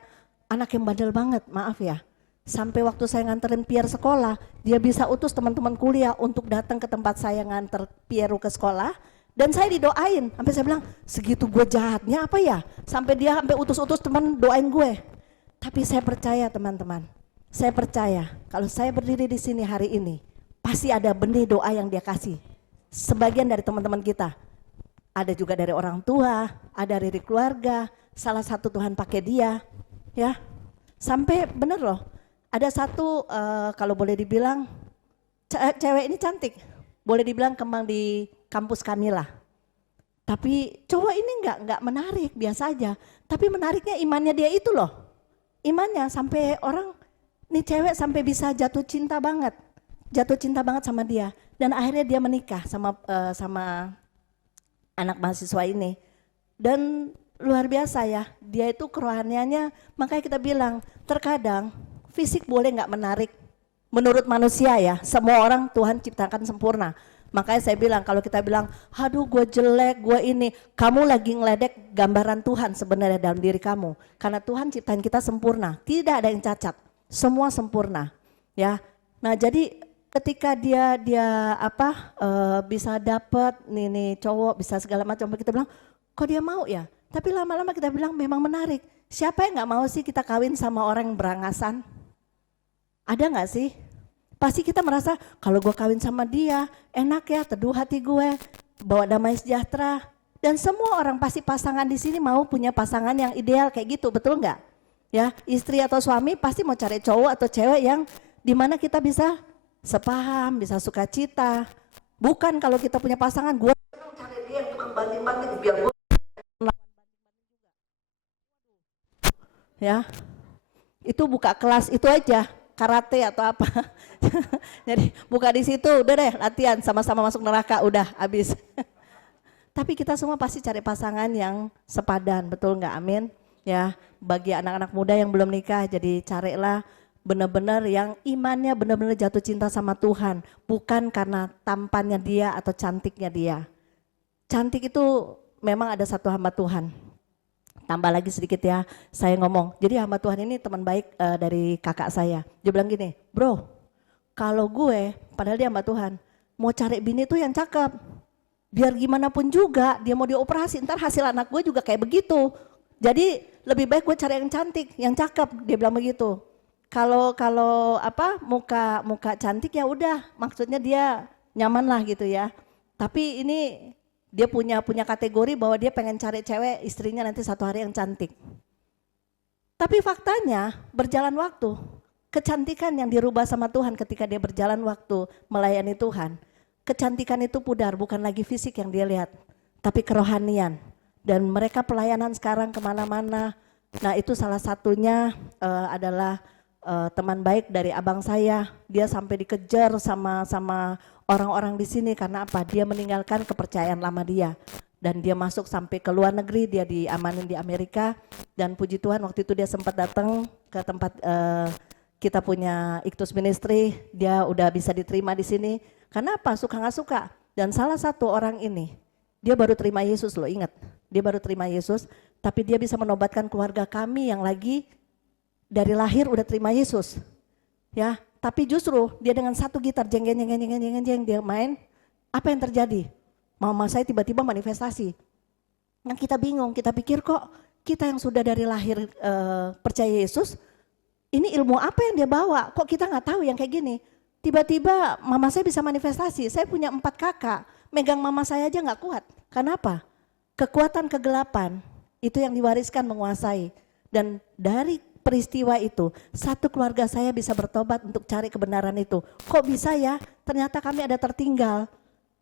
anak yang bandel banget, maaf ya. Sampai waktu saya nganterin Pierre sekolah, dia bisa utus teman-teman kuliah untuk datang ke tempat saya nganter Pierre ke sekolah. Dan saya didoain, sampai saya bilang, segitu gue jahatnya apa ya? Sampai dia utus-utus teman doain gue. Tapi saya percaya teman-teman, saya percaya kalau saya berdiri di sini hari ini, pasti ada benih doa yang dia kasih. Sebagian dari teman-teman kita, ada juga dari orang tua, ada dari keluarga, salah satu Tuhan pakai dia. Ya, sampai bener loh. Ada satu kalau boleh dibilang cewek ini cantik, boleh dibilang kembang di kampus kami lah. Tapi cowok ini enggak menarik, biasa aja. Tapi menariknya imannya dia itu loh. Imannya sampai orang, nih cewek sampai bisa jatuh cinta banget sama dia. Dan akhirnya dia menikah sama anak mahasiswa ini. Dan luar biasa ya, dia itu kerohaniannya, makanya kita bilang terkadang fisik boleh nggak menarik menurut manusia ya, semua orang Tuhan ciptakan sempurna. Makanya saya bilang kalau kita bilang, aduh gue jelek, gue ini, kamu lagi ngeledek gambaran Tuhan sebenarnya dalam diri kamu. Karena Tuhan ciptain kita sempurna, tidak ada yang cacat, semua sempurna. Ya, nah jadi ketika dia bisa dapet nih cowok, bisa segala macam, kita bilang, kok dia mau ya? Tapi lama-lama kita bilang memang menarik. Siapa yang nggak mau sih kita kawin sama orang yang berangasan? Ada nggak sih? Pasti kita merasa kalau gue kawin sama dia enak ya, teduh hati gue, bawa damai sejahtera. Dan semua orang pasti pasangan di sini mau punya pasangan yang ideal kayak gitu, betul nggak? Ya, istri atau suami pasti mau cari cowok atau cewek yang dimana kita bisa sepaham, bisa sukacita. Bukan kalau kita punya pasangan, gue cari dia yang tukang banting-banting biar gue ya. Itu buka kelas itu aja, karate atau apa. Jadi buka di situ, udah deh latihan sama-sama masuk neraka, udah habis. Tapi kita semua pasti cari pasangan yang sepadan, betul nggak? Amin. Ya, bagi anak-anak muda yang belum nikah, jadi carilah benar-benar yang imannya benar-benar jatuh cinta sama Tuhan, bukan karena tampannya dia atau cantiknya dia. Cantik itu memang ada satu hamba Tuhan. Tambah lagi sedikit ya, saya ngomong. Jadi hamba Tuhan ini teman baik dari kakak saya. Dia bilang gini, bro, kalau gue, padahal dia hamba Tuhan, mau cari bini tuh yang cakep. Biar gimana pun juga, dia mau dioperasi, ntar hasil anak gue juga kayak begitu. Jadi lebih baik gue cari yang cantik, yang cakep. Dia bilang begitu. Kalau apa muka cantik ya udah, maksudnya dia nyaman lah gitu ya. Tapi ini dia punya kategori bahwa dia pengen cari cewek istrinya nanti satu hari yang cantik. Tapi faktanya berjalan waktu, kecantikan yang dirubah sama Tuhan ketika dia berjalan waktu melayani Tuhan, kecantikan itu pudar, bukan lagi fisik yang dia lihat, tapi kerohanian. Dan mereka pelayanan sekarang kemana-mana. Nah itu salah satunya adalah teman baik dari abang saya. Dia sampai dikejar sama orang-orang di sini karena apa? Dia meninggalkan kepercayaan lama dia. Dan dia masuk sampai ke luar negeri, dia diamanin di Amerika. Dan puji Tuhan waktu itu dia sempat datang ke tempat kita punya Iktus Ministry, dia udah bisa diterima di sini. Karena apa? Suka nggak suka. Dan salah satu orang ini, dia baru terima Yesus loh, ingat. Dia baru terima Yesus, tapi dia bisa menobatkan keluarga kami yang lagi dari lahir udah terima Yesus. Ya, tapi justru dia dengan satu gitar jeng dia main, apa yang terjadi? Mama saya tiba-tiba manifestasi. Yang kita bingung, kita pikir kok kita yang sudah dari lahir percaya Yesus, ini ilmu apa yang dia bawa? Kok kita nggak tahu yang kayak gini? Tiba-tiba mama saya bisa manifestasi. Saya punya 4 kakak, megang mama saya aja nggak kuat. Kenapa? Kekuatan kegelapan itu yang diwariskan menguasai. Dan dari peristiwa itu, satu keluarga saya bisa bertobat untuk cari kebenaran itu. Kok bisa ya? Ternyata kami ada tertinggal.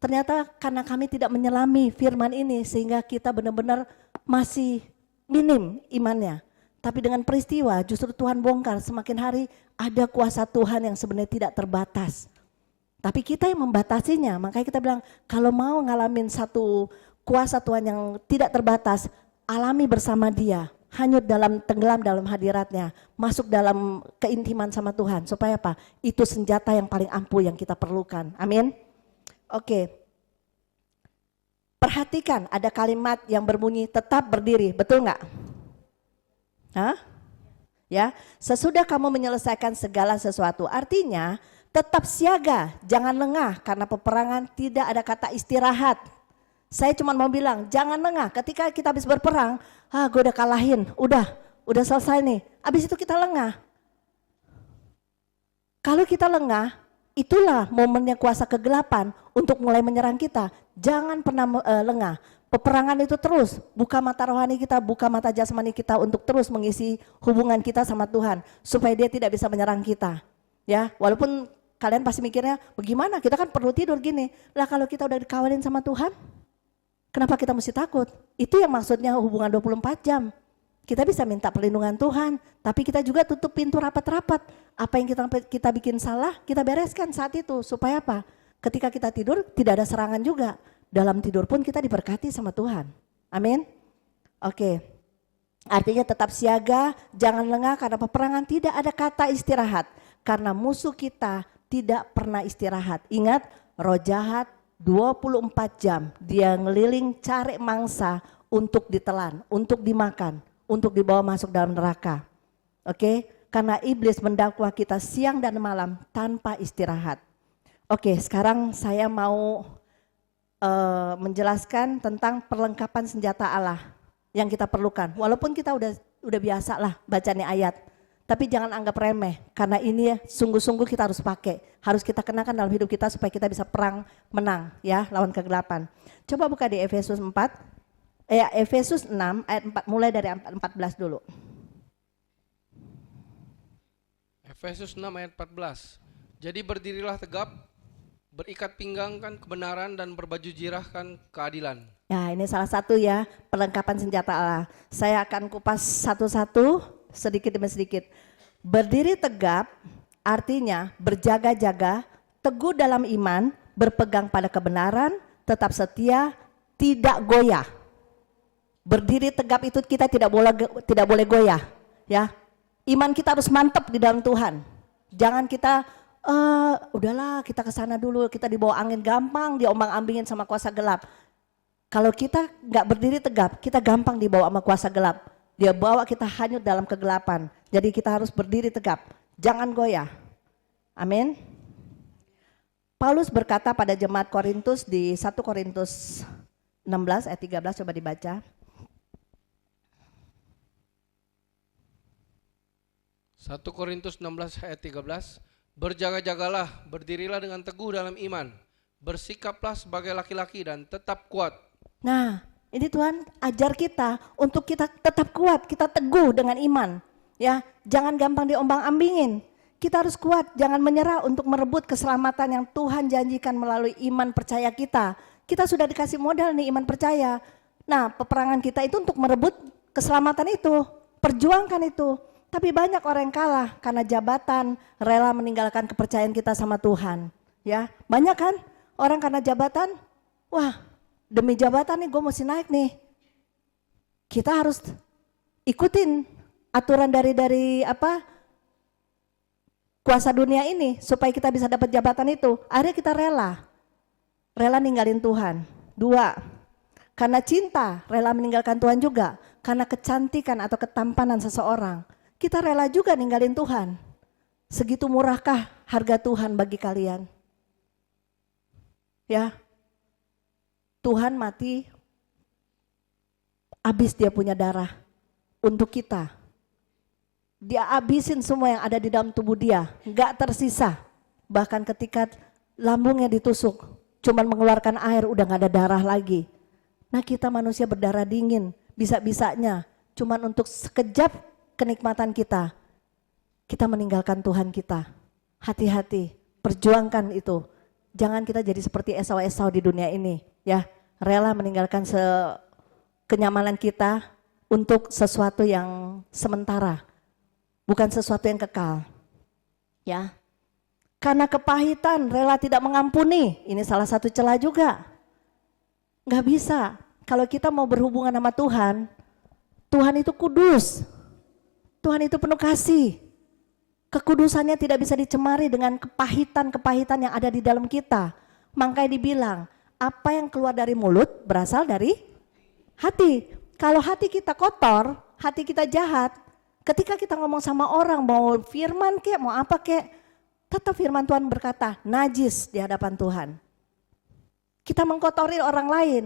Ternyata karena kami tidak menyelami firman ini sehingga kita benar-benar masih minim imannya. Tapi dengan peristiwa justru Tuhan bongkar, semakin hari ada kuasa Tuhan yang sebenarnya tidak terbatas. Tapi kita yang membatasinya, makanya kita bilang kalau mau ngalamin satu kuasa Tuhan yang tidak terbatas, alami bersama dia, hanyut tenggelam dalam hadiratnya, masuk dalam keintiman sama Tuhan. Supaya apa? Itu senjata yang paling ampuh yang kita perlukan. Amin. Oke. Perhatikan ada kalimat yang berbunyi tetap berdiri, betul nggak? Hah? Ya, sesudah kamu menyelesaikan segala sesuatu, artinya tetap siaga, jangan lengah karena peperangan tidak ada kata istirahat. Saya cuma mau bilang, jangan lengah ketika kita habis berperang, gue udah kalahin, udah selesai nih, habis itu kita lengah. Kalau kita lengah, itulah momennya kuasa kegelapan untuk mulai menyerang kita. Jangan pernah lengah. Peperangan itu terus, buka mata rohani kita, buka mata jasmani kita untuk terus mengisi hubungan kita sama Tuhan, supaya dia tidak bisa menyerang kita. Ya, walaupun kalian pasti mikirnya, bagaimana kita kan perlu tidur gini. Lah kalau kita udah dikawalin sama Tuhan, kenapa kita mesti takut? Itu yang maksudnya hubungan 24 jam. Kita bisa minta perlindungan Tuhan, tapi kita juga tutup pintu rapat-rapat. Apa yang kita bikin salah, kita bereskan saat itu. Supaya apa? Ketika kita tidur, tidak ada serangan juga. Dalam tidur pun kita diberkati sama Tuhan. Amin. Oke. Artinya tetap siaga, jangan lengah karena peperangan tidak ada kata istirahat. Karena musuh kita tidak pernah istirahat. Ingat, roh jahat 24 jam dia ngeliling cari mangsa untuk ditelan, untuk dimakan, untuk dibawa masuk dalam neraka. Oke, karena iblis mendakwa kita siang dan malam tanpa istirahat. Oke, sekarang saya mau menjelaskan tentang perlengkapan senjata Allah yang kita perlukan. Walaupun kita udah biasa lah baca nih ayat, tapi jangan anggap remeh karena ini sungguh-sungguh kita harus pakai, harus kita kenakan dalam hidup kita supaya kita bisa perang menang ya lawan kegelapan. Coba buka di Efesus 6 ayat 4 mulai dari 14 dulu. Efesus 6 ayat 14. Jadi berdirilah tegap, berikat pinggangkan kebenaran dan berbaju jirahkan keadilan. Ya, ini salah satu ya perlengkapan senjata Allah. Saya akan kupas satu-satu sedikit demi sedikit. Berdiri tegap artinya berjaga-jaga, teguh dalam iman, berpegang pada kebenaran, tetap setia, tidak goyah. Berdiri tegap itu kita tidak boleh goyah, ya. Iman kita harus mantap di dalam Tuhan. Jangan kita udahlah kita ke sana dulu, kita dibawa angin gampang, diombang-ambingin sama kuasa gelap. Kalau kita nggak berdiri tegap, kita gampang dibawa sama kuasa gelap. Dia bawa kita hanyut dalam kegelapan. Jadi kita harus berdiri tegap, jangan goyah. Amin. Paulus berkata pada jemaat Korintus di 1 Korintus 16 ayat 13, coba dibaca. 1 Korintus 16 ayat 13. Berjaga-jagalah, berdirilah dengan teguh dalam iman, bersikaplah sebagai laki-laki dan tetap kuat. Nah, ini Tuhan ajar kita untuk kita tetap kuat, kita teguh dengan iman. Ya, jangan gampang diombang-ambingin. Kita harus kuat, jangan menyerah untuk merebut keselamatan yang Tuhan janjikan melalui iman percaya kita. Kita sudah dikasih modal nih iman percaya. Nah, peperangan kita itu untuk merebut keselamatan itu, perjuangkan itu. Tapi banyak orang yang kalah karena jabatan, rela meninggalkan kepercayaan kita sama Tuhan. Ya, banyak kan orang karena jabatan, wah demi jabatan nih gue mesti naik nih. Kita harus ikutin aturan dari kuasa dunia ini supaya kita bisa dapat jabatan itu. Akhirnya kita rela ninggalin Tuhan. 2, karena cinta rela meninggalkan Tuhan juga. Karena kecantikan atau ketampanan seseorang. Kita rela juga ninggalin Tuhan. Segitu murahkah harga Tuhan bagi kalian? Ya, Tuhan mati, habis dia punya darah untuk kita. Dia habisin semua yang ada di dalam tubuh dia, gak tersisa. Bahkan ketika lambungnya ditusuk, cuman mengeluarkan air udah gak ada darah lagi. Nah kita manusia berdarah dingin, bisa-bisanya cuman untuk sekejap kenikmatan kita meninggalkan Tuhan kita. Hati-hati, perjuangkan itu. Jangan kita jadi seperti Esau-Esau di dunia ini, ya. Rela meninggalkan kenyamanan kita untuk sesuatu yang sementara, bukan sesuatu yang kekal. Ya. Karena kepahitan, rela tidak mengampuni. Ini salah satu celah juga. Nggak bisa. Kalau kita mau berhubungan sama Tuhan, Tuhan itu kudus. Tuhan itu penuh kasih. Kekudusannya tidak bisa dicemari dengan kepahitan-kepahitan yang ada di dalam kita. Makanya dibilang, apa yang keluar dari mulut berasal dari hati. Kalau hati kita kotor, hati kita jahat, ketika kita ngomong sama orang, mau firman kek, mau apa kek, tetap firman Tuhan berkata, najis di hadapan Tuhan. Kita mengkotori orang lain.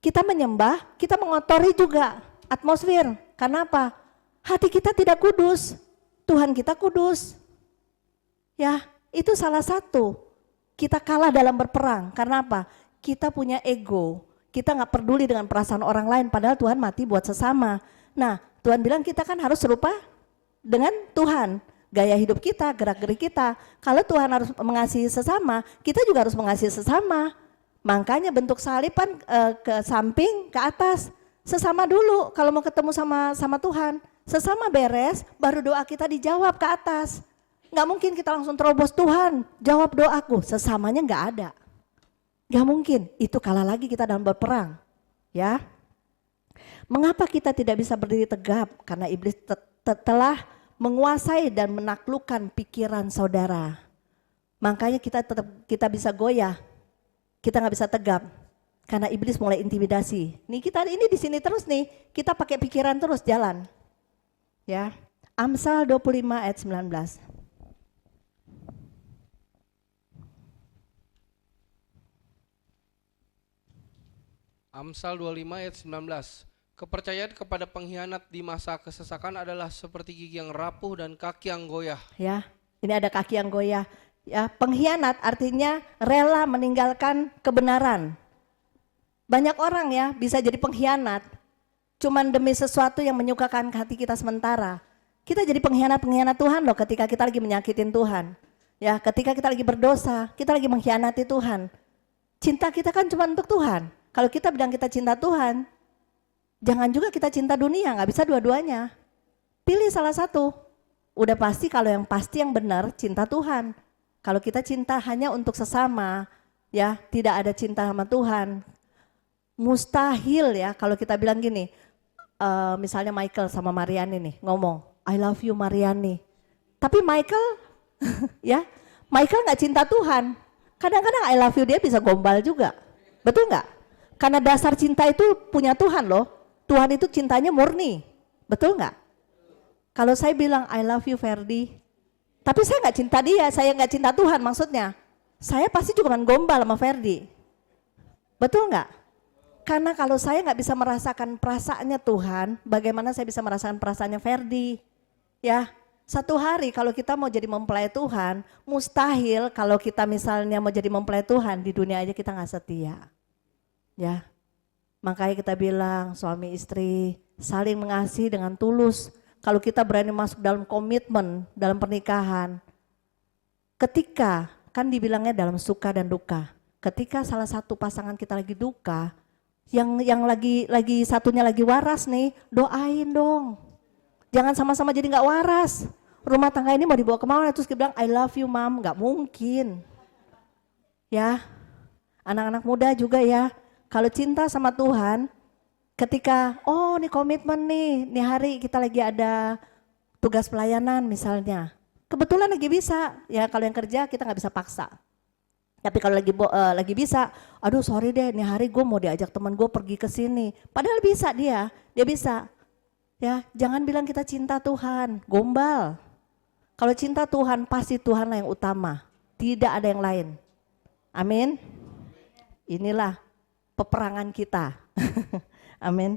Kita menyembah, kita mengotori juga atmosfer. Karena apa? Hati kita tidak kudus, Tuhan kita kudus. Ya, itu salah satu. Kita kalah dalam berperang. Karena apa? Kita punya ego. Kita nggak peduli dengan perasaan orang lain, padahal Tuhan mati buat sesama. Nah, Tuhan bilang kita kan harus serupa dengan Tuhan. Gaya hidup kita, gerak-gerik kita. Kalau Tuhan harus mengasihi sesama, kita juga harus mengasihi sesama. Makanya bentuk salipan ke samping, ke atas. Sesama dulu kalau mau ketemu sama Tuhan. Sesama beres, baru doa kita dijawab ke atas. Nggak mungkin kita langsung terobos, Tuhan jawab doaku, sesamanya nggak ada. Nggak mungkin, itu kalah lagi kita dalam berperang. Ya. Mengapa kita tidak bisa berdiri tegap? Karena iblis telah menguasai dan menaklukkan pikiran saudara. Makanya kita bisa goyah, kita nggak bisa tegap. Karena iblis mulai intimidasi. Nih kita ini di sini terus nih, kita pakai pikiran terus jalan. Ya, Amsal 25 ayat 19. Amsal 25 ayat 19. Kepercayaan kepada pengkhianat di masa kesesakan adalah seperti gigi yang rapuh dan kaki yang goyah. Ya, ini ada kaki yang goyah. Ya, pengkhianat artinya rela meninggalkan kebenaran. Banyak orang ya bisa jadi pengkhianat. Cuman demi sesuatu yang menyukakan hati kita sementara. Kita jadi pengkhianat-pengkhianat Tuhan loh ketika kita lagi menyakitin Tuhan. Ya, ketika kita lagi berdosa, kita lagi mengkhianati Tuhan. Cinta kita kan cuma untuk Tuhan. Kalau kita bilang kita cinta Tuhan, jangan juga kita cinta dunia, nggak bisa dua-duanya. Pilih salah satu. Udah pasti kalau yang pasti yang benar cinta Tuhan. Kalau kita cinta hanya untuk sesama, ya tidak ada cinta sama Tuhan. Mustahil ya kalau kita bilang gini, misalnya Michael sama Mariani nih ngomong, I love you Mariani. Tapi Michael, ya Michael nggak cinta Tuhan. Kadang-kadang I love you dia bisa gombal juga, betul nggak? Karena dasar cinta itu punya Tuhan loh. Tuhan itu cintanya murni, betul nggak? Kalau saya bilang I love you Ferdi, tapi saya nggak cinta dia, saya nggak cinta Tuhan maksudnya. Saya pasti cuma gombal sama Ferdi, betul nggak? Karena kalau saya nggak bisa merasakan perasaannya Tuhan, bagaimana saya bisa merasakan perasaannya Ferdi? Ya, satu hari kalau kita mau jadi mempelai Tuhan, mustahil kalau kita misalnya mau jadi mempelai Tuhan di dunia aja kita nggak setia. Ya, makanya kita bilang suami istri saling mengasihi dengan tulus. Kalau kita berani masuk dalam komitmen dalam pernikahan, ketika kan dibilangnya dalam suka dan duka. Ketika salah satu pasangan kita lagi duka, yang lagi satunya lagi waras nih, doain dong. Jangan sama-sama jadi nggak waras. Rumah tangga ini mau dibawa kemana? Terus dia bilang I love you mom, nggak mungkin. Ya, anak-anak muda juga ya. Kalau cinta sama Tuhan, ketika oh nih komitmen nih hari kita lagi ada tugas pelayanan misalnya. Kebetulan lagi bisa, ya kalau yang kerja kita nggak bisa paksa. Tapi kalau lagi bisa, aduh sorry deh, nih hari gue mau diajak teman gue pergi ke sini. Padahal bisa dia bisa. Ya, jangan bilang kita cinta Tuhan, gombal. Kalau cinta Tuhan pasti Tuhanlah yang utama, tidak ada yang lain. Amin. Inilah peperangan kita. Amin.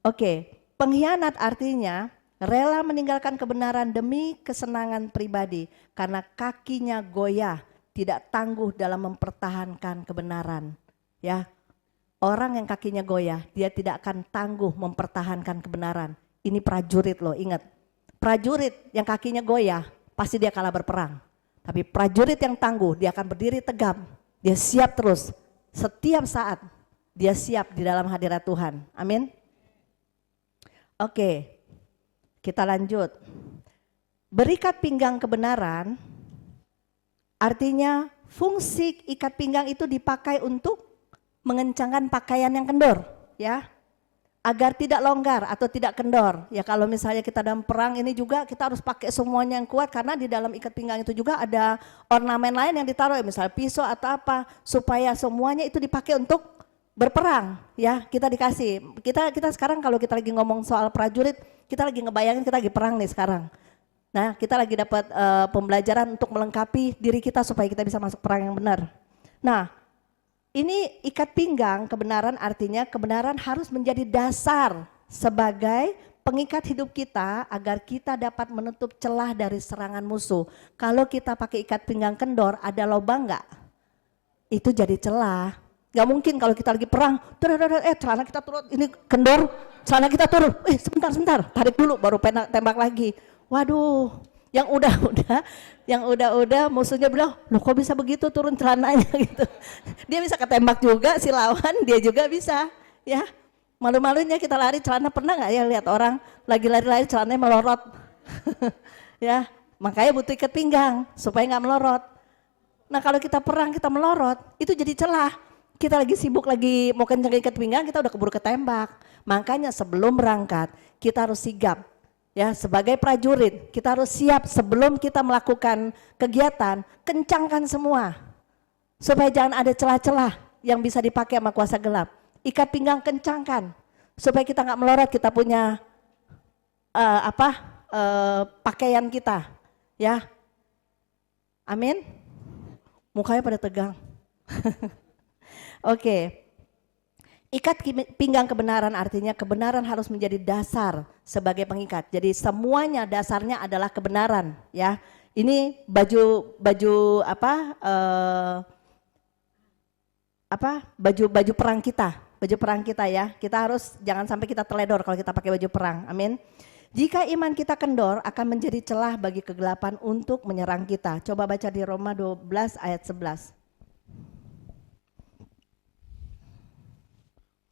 Oke, pengkhianat artinya rela meninggalkan kebenaran demi kesenangan pribadi karena kakinya goyah, tidak tangguh dalam mempertahankan kebenaran. Ya, orang yang kakinya goyah, dia tidak akan tangguh mempertahankan kebenaran. Ini prajurit loh, ingat. Prajurit yang kakinya goyah, pasti dia kalah berperang. Tapi prajurit yang tangguh, dia akan berdiri tegap. Dia siap terus, setiap saat dia siap di dalam hadirat Tuhan. Amin. Oke, kita lanjut. Berikat pinggang kebenaran, artinya fungsi ikat pinggang itu dipakai untuk mengencangkan pakaian yang kendor, ya, agar tidak longgar atau tidak kendor. Ya kalau misalnya kita dalam perang ini juga kita harus pakai semuanya yang kuat karena di dalam ikat pinggang itu juga ada ornamen lain yang ditaruh, misalnya pisau atau apa, supaya semuanya itu dipakai untuk berperang. Ya kita dikasih. Kita sekarang kalau kita lagi ngomong soal prajurit, kita lagi ngebayangin kita lagi perang nih sekarang. Nah, kita lagi dapat pembelajaran untuk melengkapi diri kita supaya kita bisa masuk perang yang benar. Nah, ini ikat pinggang kebenaran artinya kebenaran harus menjadi dasar sebagai pengikat hidup kita agar kita dapat menutup celah dari serangan musuh. Kalau kita pakai ikat pinggang kendor, ada lubang enggak? Itu jadi celah. Gak mungkin kalau kita lagi perang, celana kita turun, ini kendor, celana kita turun, sebentar, tarik dulu baru tembak lagi. Waduh, yang udah musuhnya bilang, loh kok bisa begitu turun celananya gitu. Dia bisa ketembak juga si lawan, dia juga bisa, ya. Malu-malunya kita lari celana, pernah nggak ya lihat orang lagi lari-lari celananya melorot, ya. Makanya butuh ikat pinggang supaya nggak melorot. Nah kalau kita perang kita melorot, itu jadi celah. Kita lagi sibuk lagi mau kencang ikat pinggang, kita udah keburu ketembak. Makanya sebelum berangkat kita harus sigap. Ya, sebagai prajurit kita harus siap sebelum kita melakukan kegiatan, kencangkan semua. Supaya jangan ada celah-celah yang bisa dipakai sama kuasa gelap. Ikat pinggang kencangkan supaya kita nggak melorot, kita punya pakaian kita, ya. Amin. Mukanya pada tegang. Oke. Ikat pinggang kebenaran artinya kebenaran harus menjadi dasar sebagai pengikat. Jadi semuanya dasarnya adalah kebenaran, ya. Ini baju perang kita, ya. Kita harus jangan sampai kita teledor kalau kita pakai baju perang. Amin. Jika iman kita kendor akan menjadi celah bagi kegelapan untuk menyerang kita. Coba baca di Roma 12 ayat 11.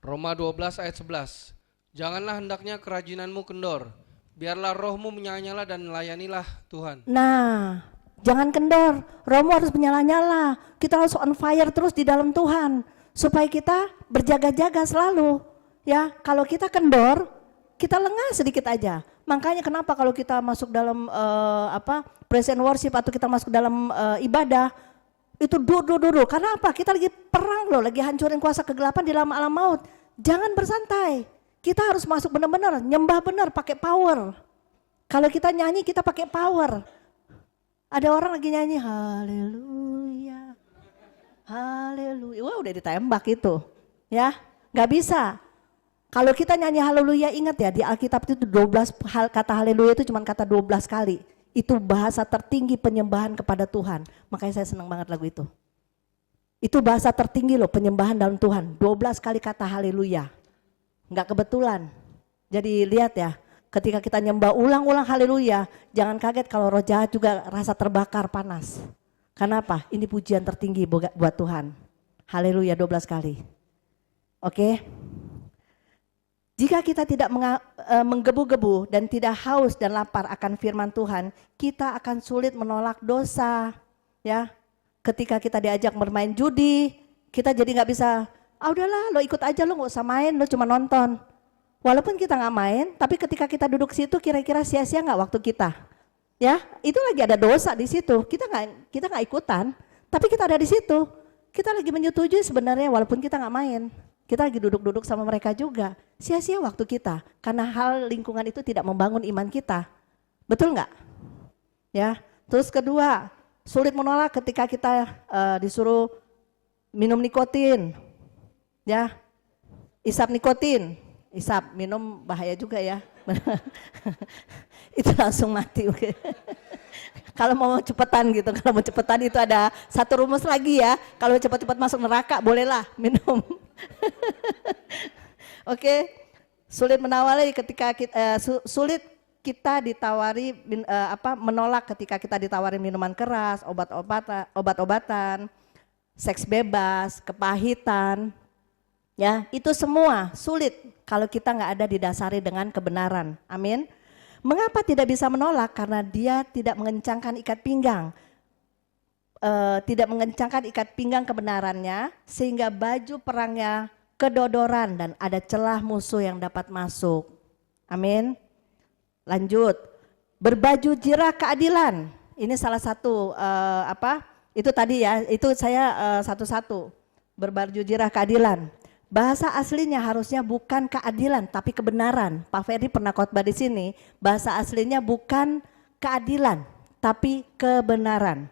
Roma 12 ayat 11. Janganlah hendaknya kerajinanmu kendor, biarlah rohmu menyala-nyala dan melayanilah Tuhan. Nah, jangan kendor, rohmu harus menyala-nyala. Kita harus on fire terus di dalam Tuhan, supaya kita berjaga-jaga selalu. Ya, kalau kita kendor, kita lengah sedikit aja. Makanya kenapa kalau kita masuk dalam praise and worship atau kita masuk dalam ibadah, itu duduk. Karena apa? Kita lagi perang loh, lagi hancurin kuasa kegelapan di dalam alam maut. Jangan bersantai. Kita harus masuk benar-benar, nyembah benar, pakai power. Kalau kita nyanyi, kita pakai power. Ada orang lagi nyanyi, haleluya, haleluya. Wah, udah ditembak itu. Ya, nggak bisa. Kalau kita nyanyi haleluya, ingat ya, di Alkitab itu 12 kata haleluya itu cuma kata 12 kali. Itu bahasa tertinggi penyembahan kepada Tuhan. Makanya saya senang banget lagu itu. Itu bahasa tertinggi loh, penyembahan dalam Tuhan. 12 kali kata haleluya. Enggak kebetulan. Jadi lihat ya, ketika kita nyembah ulang-ulang haleluya, jangan kaget kalau roh jahat juga rasa terbakar panas. Kenapa? Ini pujian tertinggi buat Tuhan. Haleluya 12 kali. Oke. Jika kita tidak menggebu-gebu dan tidak haus dan lapar akan firman Tuhan, kita akan sulit menolak dosa. Ya, ketika kita diajak bermain judi, kita jadi nggak bisa, udahlah lo ikut aja, lo nggak usah main, lo cuma nonton. Walaupun kita nggak main, tapi ketika kita duduk situ kira-kira sia-sia nggak waktu kita? Ya, itu lagi ada dosa di situ. Kita nggak ikutan, tapi kita ada di situ. Kita lagi menyetujui sebenarnya walaupun kita nggak main. Kita lagi duduk-duduk sama mereka juga. Sia-sia waktu kita, karena hal lingkungan itu tidak membangun iman kita. Betul nggak? Ya. Terus kedua, sulit menolak ketika kita disuruh minum nikotin. Ya, isap nikotin. Isap, minum bahaya juga ya. Itu langsung mati. Kalau mau cepetan gitu, kalau mau cepetan itu ada satu rumus lagi ya. Kalau cepat-cepat masuk neraka bolehlah minum. Oke, sulit menawari ketika sulit kita ditawari menolak ketika kita ditawari minuman keras, obat-obatan, seks bebas, kepahitan. Ya, itu semua sulit kalau kita nggak ada didasari dengan kebenaran. Amin. Mengapa tidak bisa menolak? Karena dia tidak mengencangkan ikat pinggang. Tidak mengencangkan ikat pinggang kebenarannya, sehingga baju perangnya kedodoran dan ada celah musuh yang dapat masuk. Amin. Lanjut, berbaju jirah keadilan. Ini salah satu itu tadi ya, itu saya satu-satu. Berbaju jirah keadilan. Bahasa aslinya harusnya bukan keadilan tapi kebenaran. Pak Ferdi pernah khotbah di sini, bahasa aslinya bukan keadilan tapi kebenaran.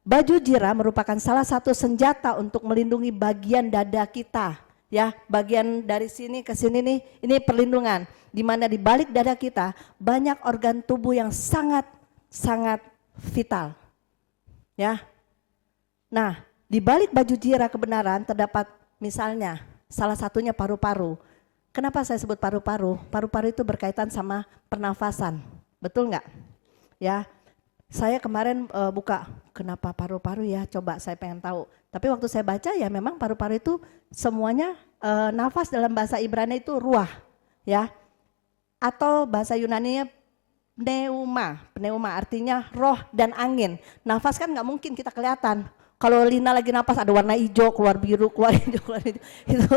Baju jirah merupakan salah satu senjata untuk melindungi bagian dada kita. Ya, bagian dari sini ke sini nih, ini perlindungan. Di mana di balik dada kita banyak organ tubuh yang sangat vital. Ya. Nah, di balik baju jirah kebenaran terdapat misalnya salah satunya paru-paru. Kenapa saya sebut paru-paru? Paru-paru itu berkaitan sama pernafasan. Betul nggak? Ya, saya kemarin buka, kenapa paru-paru ya? Coba saya pengen tahu. Tapi waktu saya baca ya memang paru-paru itu semuanya nafas dalam bahasa Ibrani itu ruah. Ya, atau bahasa Yunani-nya pneuma artinya roh dan angin. Nafas kan nggak mungkin kita kelihatan. Kalau Lina lagi nafas ada warna hijau, keluar biru, keluar hijau, keluar hijau.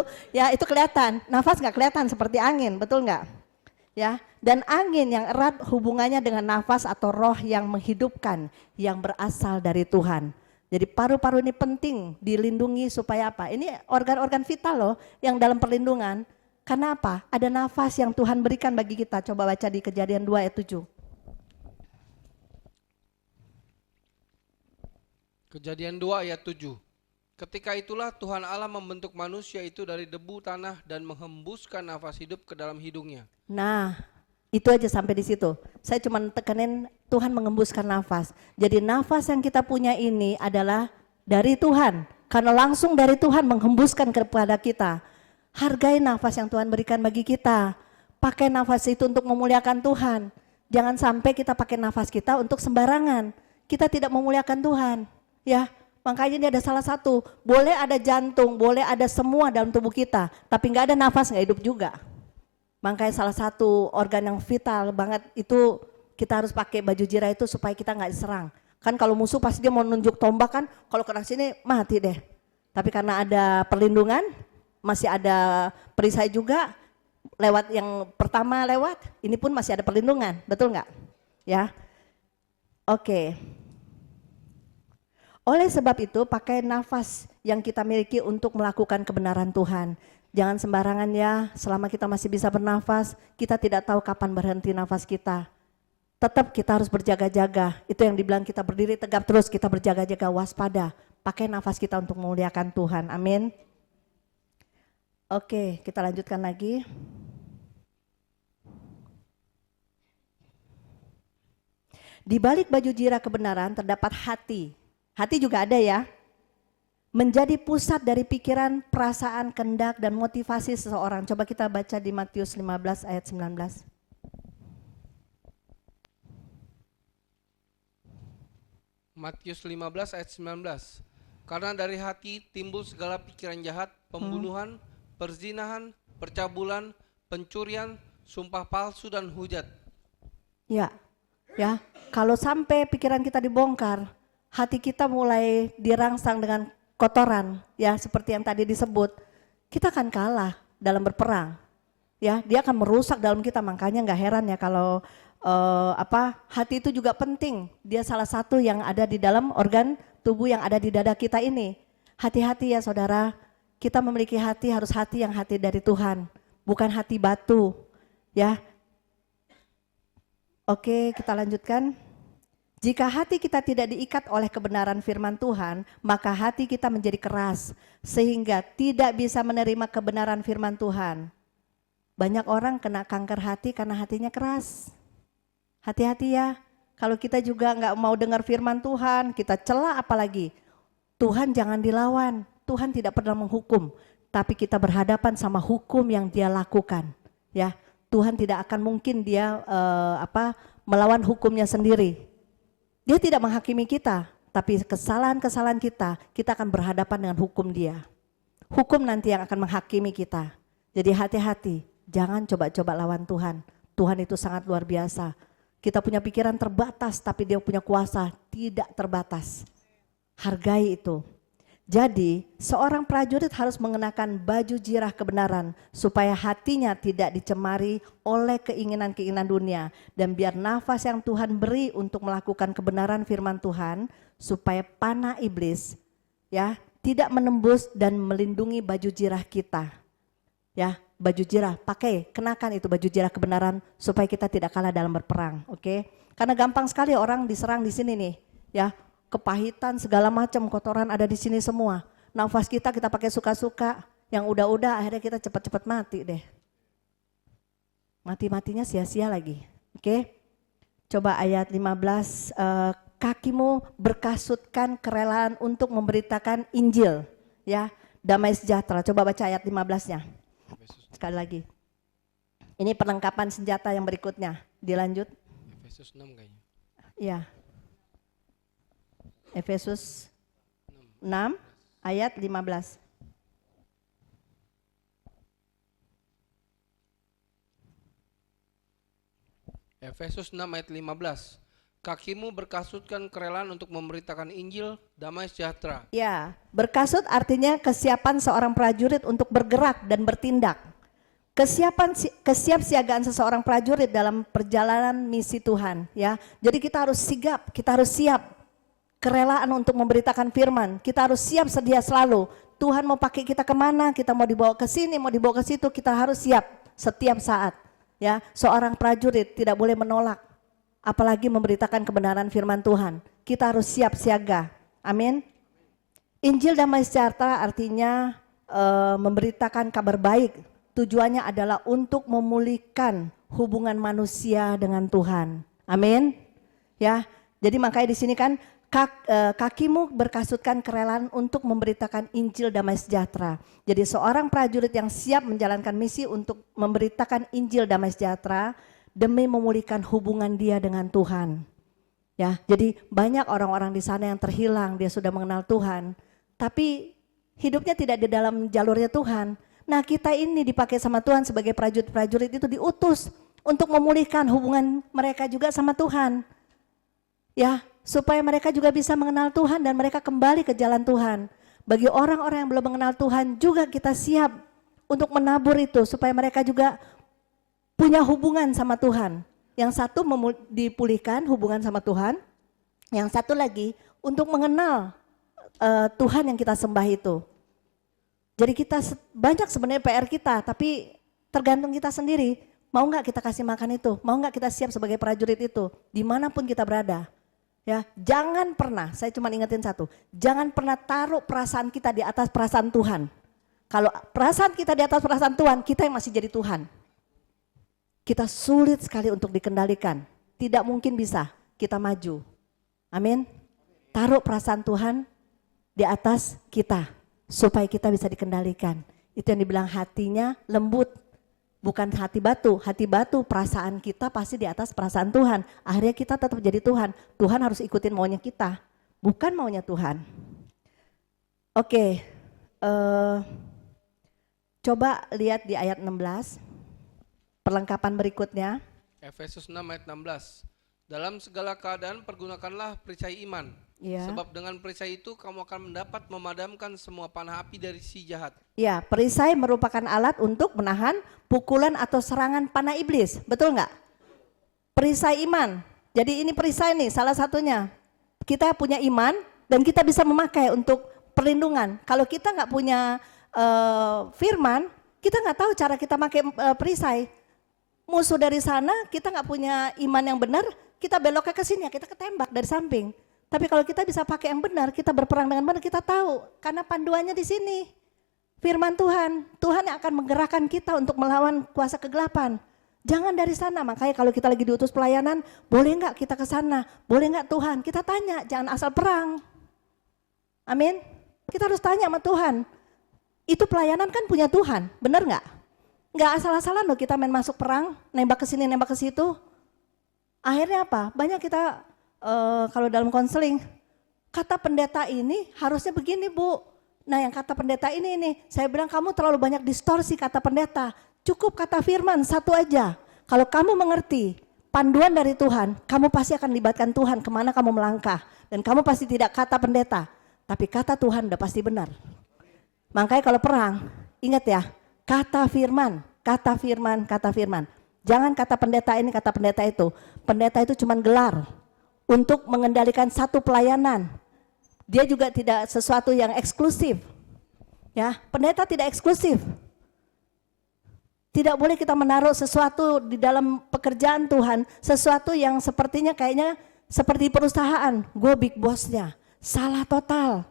Itu kelihatan. Nafas nggak kelihatan seperti angin, betul nggak? Ya, dan angin yang erat hubungannya dengan nafas atau roh yang menghidupkan, yang berasal dari Tuhan. Jadi paru-paru ini penting dilindungi supaya apa? Ini organ-organ vital loh yang dalam perlindungan. Karena apa? Ada nafas yang Tuhan berikan bagi kita. Coba baca di Kejadian 2 ayat 7. Kejadian 2 ayat 7. Ketika itulah Tuhan Allah membentuk manusia itu dari debu tanah dan menghembuskan nafas hidup ke dalam hidungnya. Nah, itu aja sampai di situ. Saya cuma tekanin Tuhan mengembuskan nafas. Jadi nafas yang kita punya ini adalah dari Tuhan. Karena langsung dari Tuhan menghembuskan kepada kita. Hargai nafas yang Tuhan berikan bagi kita. Pakai nafas itu untuk memuliakan Tuhan. Jangan sampai kita pakai nafas kita untuk sembarangan. Kita tidak memuliakan Tuhan. Ya, makanya ini ada salah satu. Boleh ada jantung, boleh ada semua dalam tubuh kita, tapi nggak ada nafas nggak hidup juga. Makanya salah satu organ yang vital banget itu kita harus pakai baju jirah itu supaya kita nggak diserang. Kan kalau musuh pasti dia mau nunjuk tombak kan, kalau kena sini mati deh. Tapi karena ada perlindungan, masih ada perisai juga. Lewat yang pertama lewat, ini pun masih ada perlindungan, betul nggak? Ya, oke. Oleh sebab itu, pakai nafas yang kita miliki untuk melakukan kebenaran Tuhan. Jangan sembarangan ya, selama kita masih bisa bernafas, kita tidak tahu kapan berhenti nafas kita. Tetap kita harus berjaga-jaga, itu yang dibilang kita berdiri tegap terus, kita berjaga-jaga waspada. Pakai nafas kita untuk memuliakan Tuhan, amin. Oke, kita lanjutkan lagi. Di balik baju jirah kebenaran terdapat hati. Hati juga ada ya. Menjadi pusat dari pikiran, perasaan, kehendak, dan motivasi seseorang. Coba kita baca di Matius 15 ayat 19. Matius 15 ayat 19. Karena dari hati timbul segala pikiran jahat, pembunuhan, perzinahan, percabulan, pencurian, sumpah palsu, dan hujat. Ya, kalau sampai pikiran kita dibongkar, hati kita mulai dirangsang dengan kotoran, ya seperti yang tadi disebut, kita akan kalah dalam berperang. Ya, dia akan merusak dalam kita, makanya nggak heran ya kalau hati itu juga penting. Dia salah satu yang ada di dalam organ tubuh yang ada di dada kita ini. Hati-hati ya saudara, kita memiliki hati harus hati yang hati dari Tuhan, bukan hati batu. Ya. Oke, kita lanjutkan. Jika hati kita tidak diikat oleh kebenaran firman Tuhan, maka hati kita menjadi keras sehingga tidak bisa menerima kebenaran firman Tuhan. Banyak orang kena kanker hati karena hatinya keras. Hati-hati ya, kalau kita juga nggak mau dengar firman Tuhan, kita cela apalagi. Tuhan jangan dilawan, Tuhan tidak pernah menghukum, tapi kita berhadapan sama hukum yang Dia lakukan. Ya, Tuhan tidak akan mungkin Dia melawan hukumnya sendiri. Dia tidak menghakimi kita, tapi kesalahan-kesalahan kita akan berhadapan dengan hukum Dia. Hukum nanti yang akan menghakimi kita. Jadi hati-hati, jangan coba-coba lawan Tuhan. Tuhan itu sangat luar biasa. Kita punya pikiran terbatas, tapi Dia punya kuasa tidak terbatas. Hargai itu. Jadi seorang prajurit harus mengenakan baju jirah kebenaran supaya hatinya tidak dicemari oleh keinginan-keinginan dunia, dan biar nafas yang Tuhan beri untuk melakukan kebenaran firman Tuhan supaya panah iblis ya tidak menembus dan melindungi baju jirah kita. Ya, baju jirah, kenakan itu baju jirah kebenaran supaya kita tidak kalah dalam berperang, oke? Karena gampang sekali orang diserang di sini nih, ya. Kepahitan segala macam kotoran ada di sini semua. Nafas kita pakai suka-suka, yang udah-udah akhirnya kita cepat-cepat mati deh. Mati-matinya sia-sia lagi. Oke. Coba ayat 15, kakimu berkasutkan kerelaan untuk memberitakan Injil, ya. Damai sejahtera. Coba baca ayat 15-nya. Sekali lagi. Ini perlengkapan senjata yang berikutnya. Dilanjut. Efesus 6 kayaknya. Iya. Efesus 6 ayat 15. Efesus 6 ayat 15. Kakimu berkasutkan kerelaan untuk memberitakan Injil, damai sejahtera. Ya, berkasut artinya kesiapan seorang prajurit untuk bergerak dan bertindak. Kesiapsiagaan seseorang prajurit dalam perjalanan misi Tuhan, ya. Jadi kita harus sigap, kita harus siap. Kerelaan untuk memberitakan firman, kita harus siap sedia selalu. Tuhan mau pakai kita kemana, kita mau dibawa ke sini, mau dibawa ke situ, kita harus siap setiap saat. Ya, seorang prajurit tidak boleh menolak, apalagi memberitakan kebenaran firman Tuhan. Kita harus siap siaga. Amin. Injil damai sejahtera artinya memberitakan kabar baik. Tujuannya adalah untuk memulihkan hubungan manusia dengan Tuhan. Amin. Ya, jadi makanya di sini kan kakimu berkasutkan kerelaan untuk memberitakan Injil damai sejahtera. Jadi seorang prajurit yang siap menjalankan misi untuk memberitakan Injil damai sejahtera demi memulihkan hubungan dia dengan Tuhan. Ya, jadi banyak orang-orang di sana yang terhilang, dia sudah mengenal Tuhan, tapi hidupnya tidak di dalam jalurnya Tuhan. Nah, kita ini dipakai sama Tuhan sebagai prajurit-prajurit itu diutus untuk memulihkan hubungan mereka juga sama Tuhan. Ya, supaya mereka juga bisa mengenal Tuhan dan mereka kembali ke jalan Tuhan. Bagi orang-orang yang belum mengenal Tuhan juga kita siap untuk menabur itu supaya mereka juga punya hubungan sama Tuhan. Yang satu dipulihkan hubungan sama Tuhan, yang satu lagi untuk mengenal Tuhan yang kita sembah itu. Jadi kita banyak sebenarnya PR kita, tapi tergantung kita sendiri. Mau nggak kita kasih makan itu? Mau nggak kita siap sebagai prajurit itu? Dimanapun kita berada. Ya, jangan pernah, saya cuma ingetin satu, jangan pernah taruh perasaan kita di atas perasaan Tuhan. Kalau perasaan kita di atas perasaan Tuhan, kita yang masih jadi Tuhan. Kita sulit sekali untuk dikendalikan, tidak mungkin bisa kita maju. Amin. Taruh perasaan Tuhan di atas kita, supaya kita bisa dikendalikan. Itu yang dibilang hatinya lembut. Bukan hati batu perasaan kita pasti di atas perasaan Tuhan. Akhirnya kita tetap jadi Tuhan. Tuhan harus ikutin maunya kita, bukan maunya Tuhan. Oke, coba lihat di ayat 16, perlengkapan berikutnya. Efesus 6 ayat 16. Dalam segala keadaan pergunakanlah perisai iman. Ya. Sebab dengan perisai itu kamu akan mendapat memadamkan semua panah api dari si jahat. Ya, perisai merupakan alat untuk menahan pukulan atau serangan panah iblis. Betul nggak? Perisai iman. Jadi ini perisai nih salah satunya. Kita punya iman dan kita bisa memakai untuk perlindungan. Kalau kita nggak punya firman, kita nggak tahu cara kita pakai perisai. Musuh dari sana, kita nggak punya iman yang benar, kita beloknya ke sini, kita ketembak dari samping. Tapi kalau kita bisa pakai yang benar, kita berperang dengan benar, kita tahu karena panduannya di sini. Firman Tuhan, Tuhan yang akan menggerakkan kita untuk melawan kuasa kegelapan. Jangan dari sana, makanya kalau kita lagi diutus pelayanan, boleh nggak kita ke sana? Boleh nggak Tuhan? Kita tanya, jangan asal perang. Amin. Kita harus tanya sama Tuhan. Itu pelayanan kan punya Tuhan, benar nggak? Nggak asal-asalan loh kita main masuk perang, nembak ke sini, nembak ke situ. Akhirnya apa? Banyak kita kalau dalam konseling, kata pendeta ini harusnya begini Bu. Nah yang kata pendeta ini, saya bilang kamu terlalu banyak distorsi kata pendeta. Cukup kata firman satu aja. Kalau kamu mengerti panduan dari Tuhan, kamu pasti akan libatkan Tuhan kemana kamu melangkah. Dan kamu pasti tidak kata pendeta, tapi kata Tuhan udah pasti benar. Makanya kalau perang, ingat ya, kata firman, kata firman, kata firman. Jangan kata pendeta ini, kata pendeta itu. Pendeta itu cuma gelar untuk mengendalikan satu pelayanan. Dia juga tidak sesuatu yang eksklusif. Ya, pendeta tidak eksklusif. Tidak boleh kita menaruh sesuatu di dalam pekerjaan Tuhan, sesuatu yang sepertinya kayaknya seperti perusahaan, gue big bossnya. Salah total.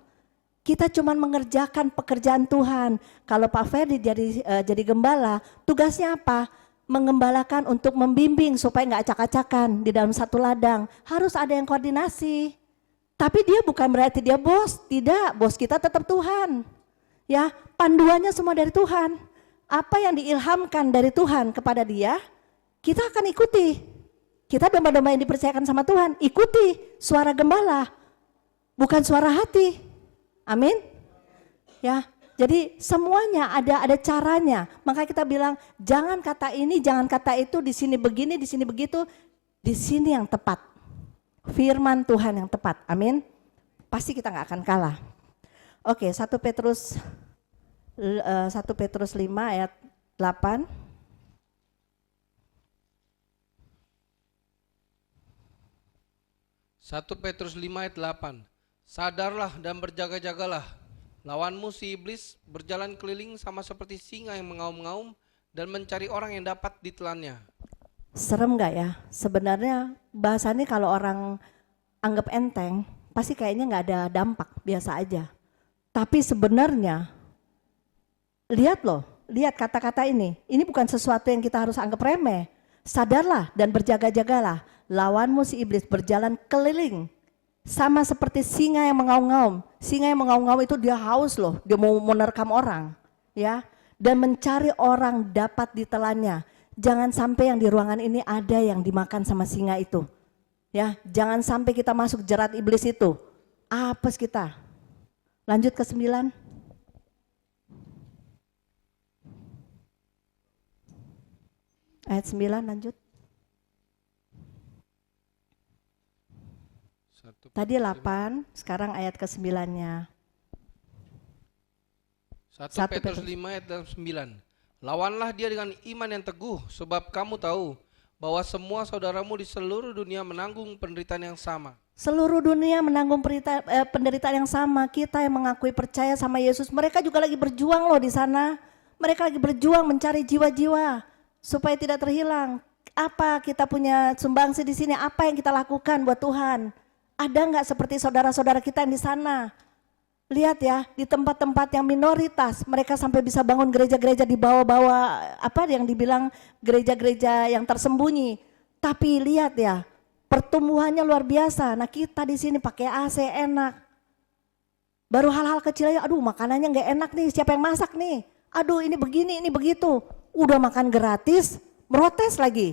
Kita cuma mengerjakan pekerjaan Tuhan. Kalau Pak Ferdi jadi gembala, tugasnya apa? Mengembalakan untuk membimbing supaya nggak acak-acakan di dalam satu ladang. Harus ada yang koordinasi. Tapi dia bukan berarti dia bos, tidak. Bos kita tetap Tuhan. Ya, panduannya semua dari Tuhan. Apa yang diilhamkan dari Tuhan kepada dia, kita akan ikuti. Kita domba-domba yang dipercayakan sama Tuhan, ikuti suara gembala, bukan suara hati. Amin. Ya, jadi semuanya ada caranya. Maka kita bilang jangan kata ini, jangan kata itu, di sini begini, di sini begitu. Di sini yang tepat. Firman Tuhan yang tepat. Amin. Pasti kita nggak akan kalah. Oke, 1 Petrus 5 ayat 8. Satu Petrus 5 ayat 8. Sadarlah dan berjaga-jagalah. Lawanmu si iblis berjalan keliling sama seperti singa yang mengaum-ngaum dan mencari orang yang dapat ditelannya. Serem gak ya? Sebenarnya bahasanya kalau orang anggap enteng, pasti kayaknya gak ada dampak, biasa aja. Tapi sebenarnya, lihat kata-kata ini bukan sesuatu yang kita harus anggap remeh. Sadarlah dan berjaga-jagalah, lawanmu si iblis berjalan keliling. Sama seperti singa yang mengaum-ngaum. Singa yang mengaum-ngaum itu dia haus loh, dia mau menerkam orang, ya. Dan mencari orang dapat ditelannya. Jangan sampai yang di ruangan ini ada yang dimakan sama singa itu. Ya, jangan sampai kita masuk jerat iblis itu. Apes kita. Lanjut ke 9. Ayat 9 lanjut. Tadi 8, sekarang ayat ke 9-nya. 1 Petrus 5 ayat 9. Lawanlah dia dengan iman yang teguh, sebab kamu tahu bahwa semua saudaramu di seluruh dunia menanggung penderitaan yang sama. Seluruh dunia menanggung penderitaan yang sama. Kita yang mengakui percaya sama Yesus, mereka juga lagi berjuang loh di sana. Mereka lagi berjuang mencari jiwa-jiwa supaya tidak terhilang. Apa kita punya sumbangsi di sini? Apa yang kita lakukan buat Tuhan? Ada nggak seperti saudara-saudara kita yang di sana? Lihat ya, di tempat-tempat yang minoritas, mereka sampai bisa bangun gereja-gereja di bawah-bawah, apa yang dibilang gereja-gereja yang tersembunyi. Tapi lihat ya, pertumbuhannya luar biasa. Nah kita di sini pakai AC enak. Baru hal-hal kecil aja, aduh makanannya nggak enak nih, siapa yang masak nih? Aduh ini begini, ini begitu. Udah makan gratis, protes lagi.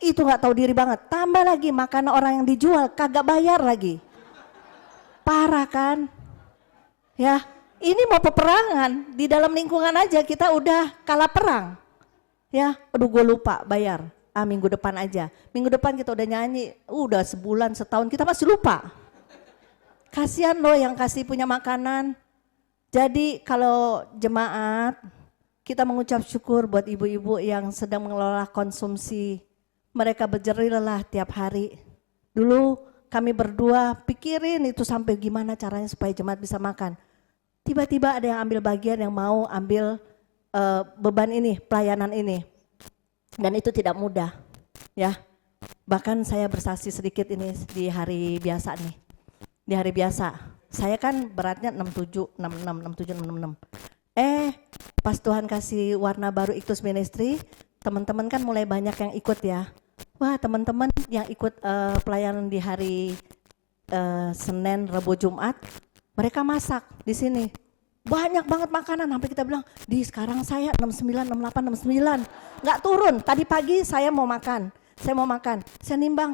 Itu nggak tahu diri banget. Tambah lagi makanan orang yang dijual kagak bayar lagi. Parah kan? Ya, ini mau peperangan di dalam lingkungan aja kita udah kalah perang. Ya, aduh gue lupa bayar. Minggu depan aja. Minggu depan kita udah nyanyi, udah sebulan, setahun kita masih lupa. Kasihan loh yang kasih punya makanan. Jadi kalau jemaat kita mengucap syukur buat ibu-ibu yang sedang mengelola konsumsi. Mereka berjerih lelah tiap hari. Dulu kami berdua pikirin itu sampai gimana caranya supaya jemaat bisa makan. Tiba-tiba ada yang ambil bagian, yang mau ambil beban ini, pelayanan ini. Dan itu tidak mudah, ya. Bahkan saya bersaksi sedikit ini di hari biasa nih. Di hari biasa, saya kan beratnya 67, 66, 67, 66. Pas Tuhan kasih warna baru Iktus Ministry, teman-teman kan mulai banyak yang ikut ya. Wah teman-teman yang ikut pelayanan di hari Senin, Rabu, Jumat, mereka masak di sini. Banyak banget makanan, sampai kita bilang, di sekarang saya 69, 68, 69. Nggak turun, tadi pagi saya mau makan. Saya nimbang,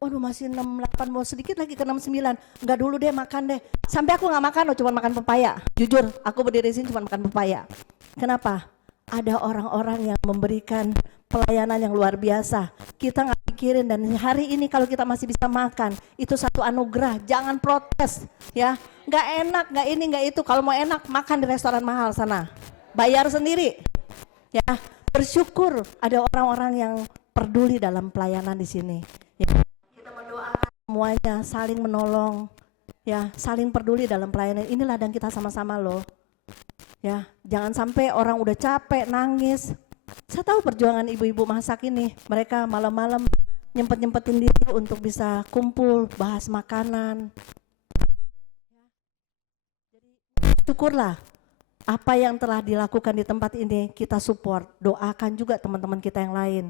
waduh masih 68, mau sedikit lagi ke 69. Enggak dulu deh, makan deh. Sampai aku nggak makan loh, cuma makan pepaya. Jujur, aku berdiri di sini cuma makan pepaya. Kenapa? Ada orang-orang yang memberikan pelayanan yang luar biasa. Kita nggak pikirin, dan hari ini kalau kita masih bisa makan, itu satu anugerah. Jangan protes ya, nggak enak, nggak ini, nggak itu. Kalau mau enak, makan di restoran mahal sana, bayar sendiri ya. Bersyukur ada orang-orang yang peduli dalam pelayanan di sini ya. Kita mendoakan semuanya, saling menolong ya, saling peduli dalam pelayanan. Ini ladang kita sama-sama loh ya. Jangan sampai orang udah capek nangis. Saya tahu perjuangan ibu-ibu masak ini, mereka malam-malam nyempet-nyempetin diri untuk bisa kumpul bahas makanan. Jadi syukurlah apa yang telah dilakukan di tempat ini, kita support, doakan juga teman-teman kita yang lain.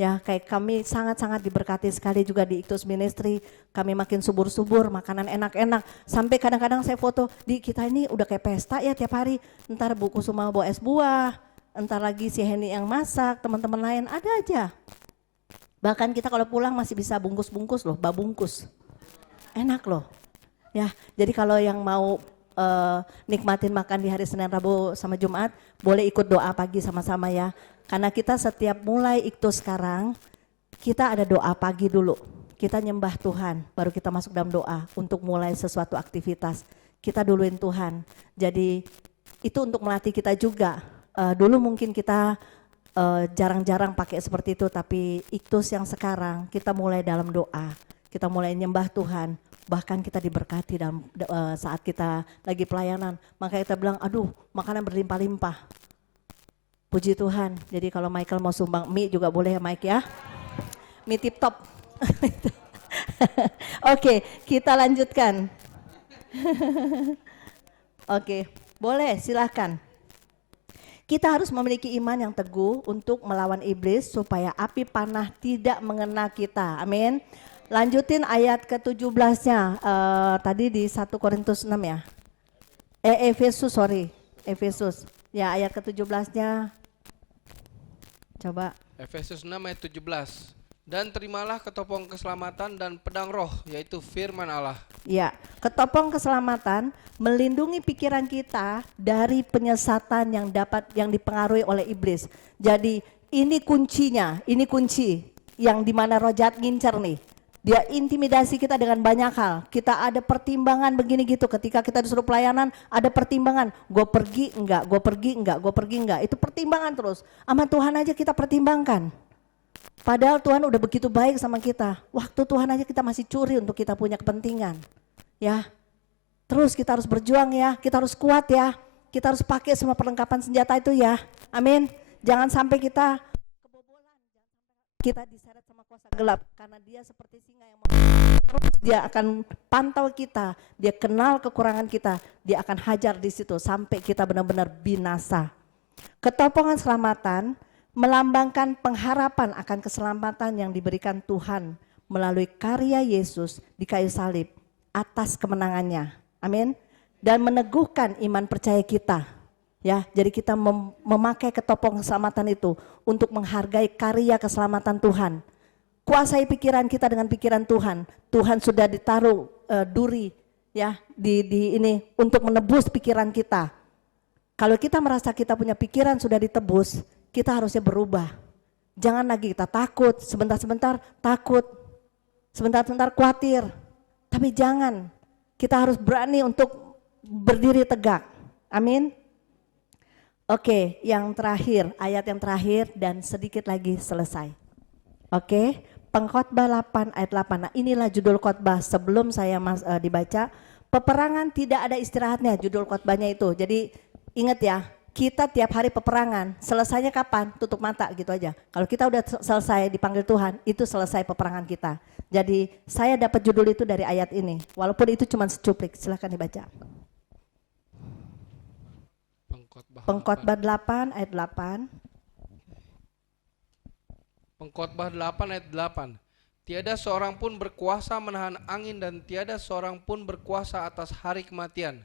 Ya, kayak kami sangat-sangat diberkati sekali juga di Iktus Ministry. Kami makin subur-subur, makanan enak-enak. Sampai kadang-kadang saya foto, di kita ini udah kayak pesta ya tiap hari. Ntar Bu Kusuma bawa es buah, entar lagi si Heni yang masak, teman-teman lain ada aja. Bahkan kita kalau pulang masih bisa bungkus-bungkus loh, babungkus. Enak loh. Ya, jadi kalau yang mau nikmatin makan di hari Senin, Rabu sama Jumat, boleh ikut doa pagi sama-sama ya. Karena kita setiap mulai Iktus sekarang, kita ada doa pagi dulu. Kita nyembah Tuhan, baru kita masuk dalam doa untuk mulai sesuatu aktivitas. Kita duluin Tuhan. Jadi itu untuk melatih kita juga. Dulu mungkin kita jarang-jarang pakai seperti itu, tapi Iktus yang sekarang kita mulai dalam doa. Kita mulai nyembah Tuhan. Bahkan kita diberkati dalam saat kita lagi pelayanan. Maka kita bilang, aduh makanan berlimpah-limpah. Puji Tuhan. Jadi kalau Michael mau sumbang mie juga boleh ya Mike ya. Mie tip top. Oke, kita lanjutkan. Oke, boleh silahkan. Kita harus memiliki iman yang teguh untuk melawan iblis supaya api panah tidak mengena kita. Amin. Lanjutin ayat ke-17-nya. Tadi di 1 Korintus 6 ya. Efesus, sorry. Efesus. Ya, ayat ke-17-nya. Coba. Efesus 6 ayat 17. Dan terimalah ketopong keselamatan dan pedang roh, yaitu firman Allah. Ya, ketopong keselamatan melindungi pikiran kita dari penyesatan yang dipengaruhi oleh iblis. Jadi ini kuncinya, ini kunci yang dimana roh jahat ngincer nih. Dia intimidasi kita dengan banyak hal. Kita ada pertimbangan begini gitu. Ketika kita disuruh pelayanan, ada pertimbangan. Gue pergi enggak, gue pergi enggak, gue pergi enggak. Itu pertimbangan terus. Sama Tuhan aja kita pertimbangkan. Padahal Tuhan udah begitu baik sama kita. Waktu Tuhan aja kita masih curi untuk kita punya kepentingan. Ya, terus kita harus berjuang ya. Kita harus kuat ya. Kita harus pakai semua perlengkapan senjata itu ya. Amin. Jangan sampai kita diseret sama kuasa gelap, karena dia seperti singa yang terus dia akan pantau kita, dia kenal kekurangan kita, dia akan hajar di situ sampai kita benar-benar binasa. Ketopongan keselamatan melambangkan pengharapan akan keselamatan yang diberikan Tuhan melalui karya Yesus di kayu salib atas kemenangannya. Amin. Dan meneguhkan iman percaya kita. Ya, jadi kita memakai ketopong keselamatan itu untuk menghargai karya keselamatan Tuhan. Kuasai pikiran kita dengan pikiran Tuhan. Tuhan sudah ditaruh duri ya di ini untuk menebus pikiran kita. Kalau kita merasa kita punya pikiran sudah ditebus, kita harusnya berubah. Jangan lagi kita takut, sebentar-sebentar takut, sebentar-sebentar khawatir. Tapi jangan, kita harus berani untuk berdiri tegak. Amin. Oke, yang terakhir, ayat yang terakhir dan sedikit lagi selesai. Oke, Pengkhotbah 8 ayat 8. Nah, inilah judul khotbah sebelum saya dibaca. Peperangan tidak ada istirahatnya, judul khotbahnya itu. Jadi ingat ya, kita tiap hari peperangan. Selesainya kapan? Tutup mata gitu aja. Kalau kita udah selesai dipanggil Tuhan, itu selesai peperangan kita. Jadi saya dapat judul itu dari ayat ini. Walaupun itu cuma secuplik, silahkan dibaca. Pengkhotbah 8 ayat 8. Pengkhotbah 8 ayat 8. Tiada seorang pun berkuasa menahan angin dan tiada seorang pun berkuasa atas hari kematian.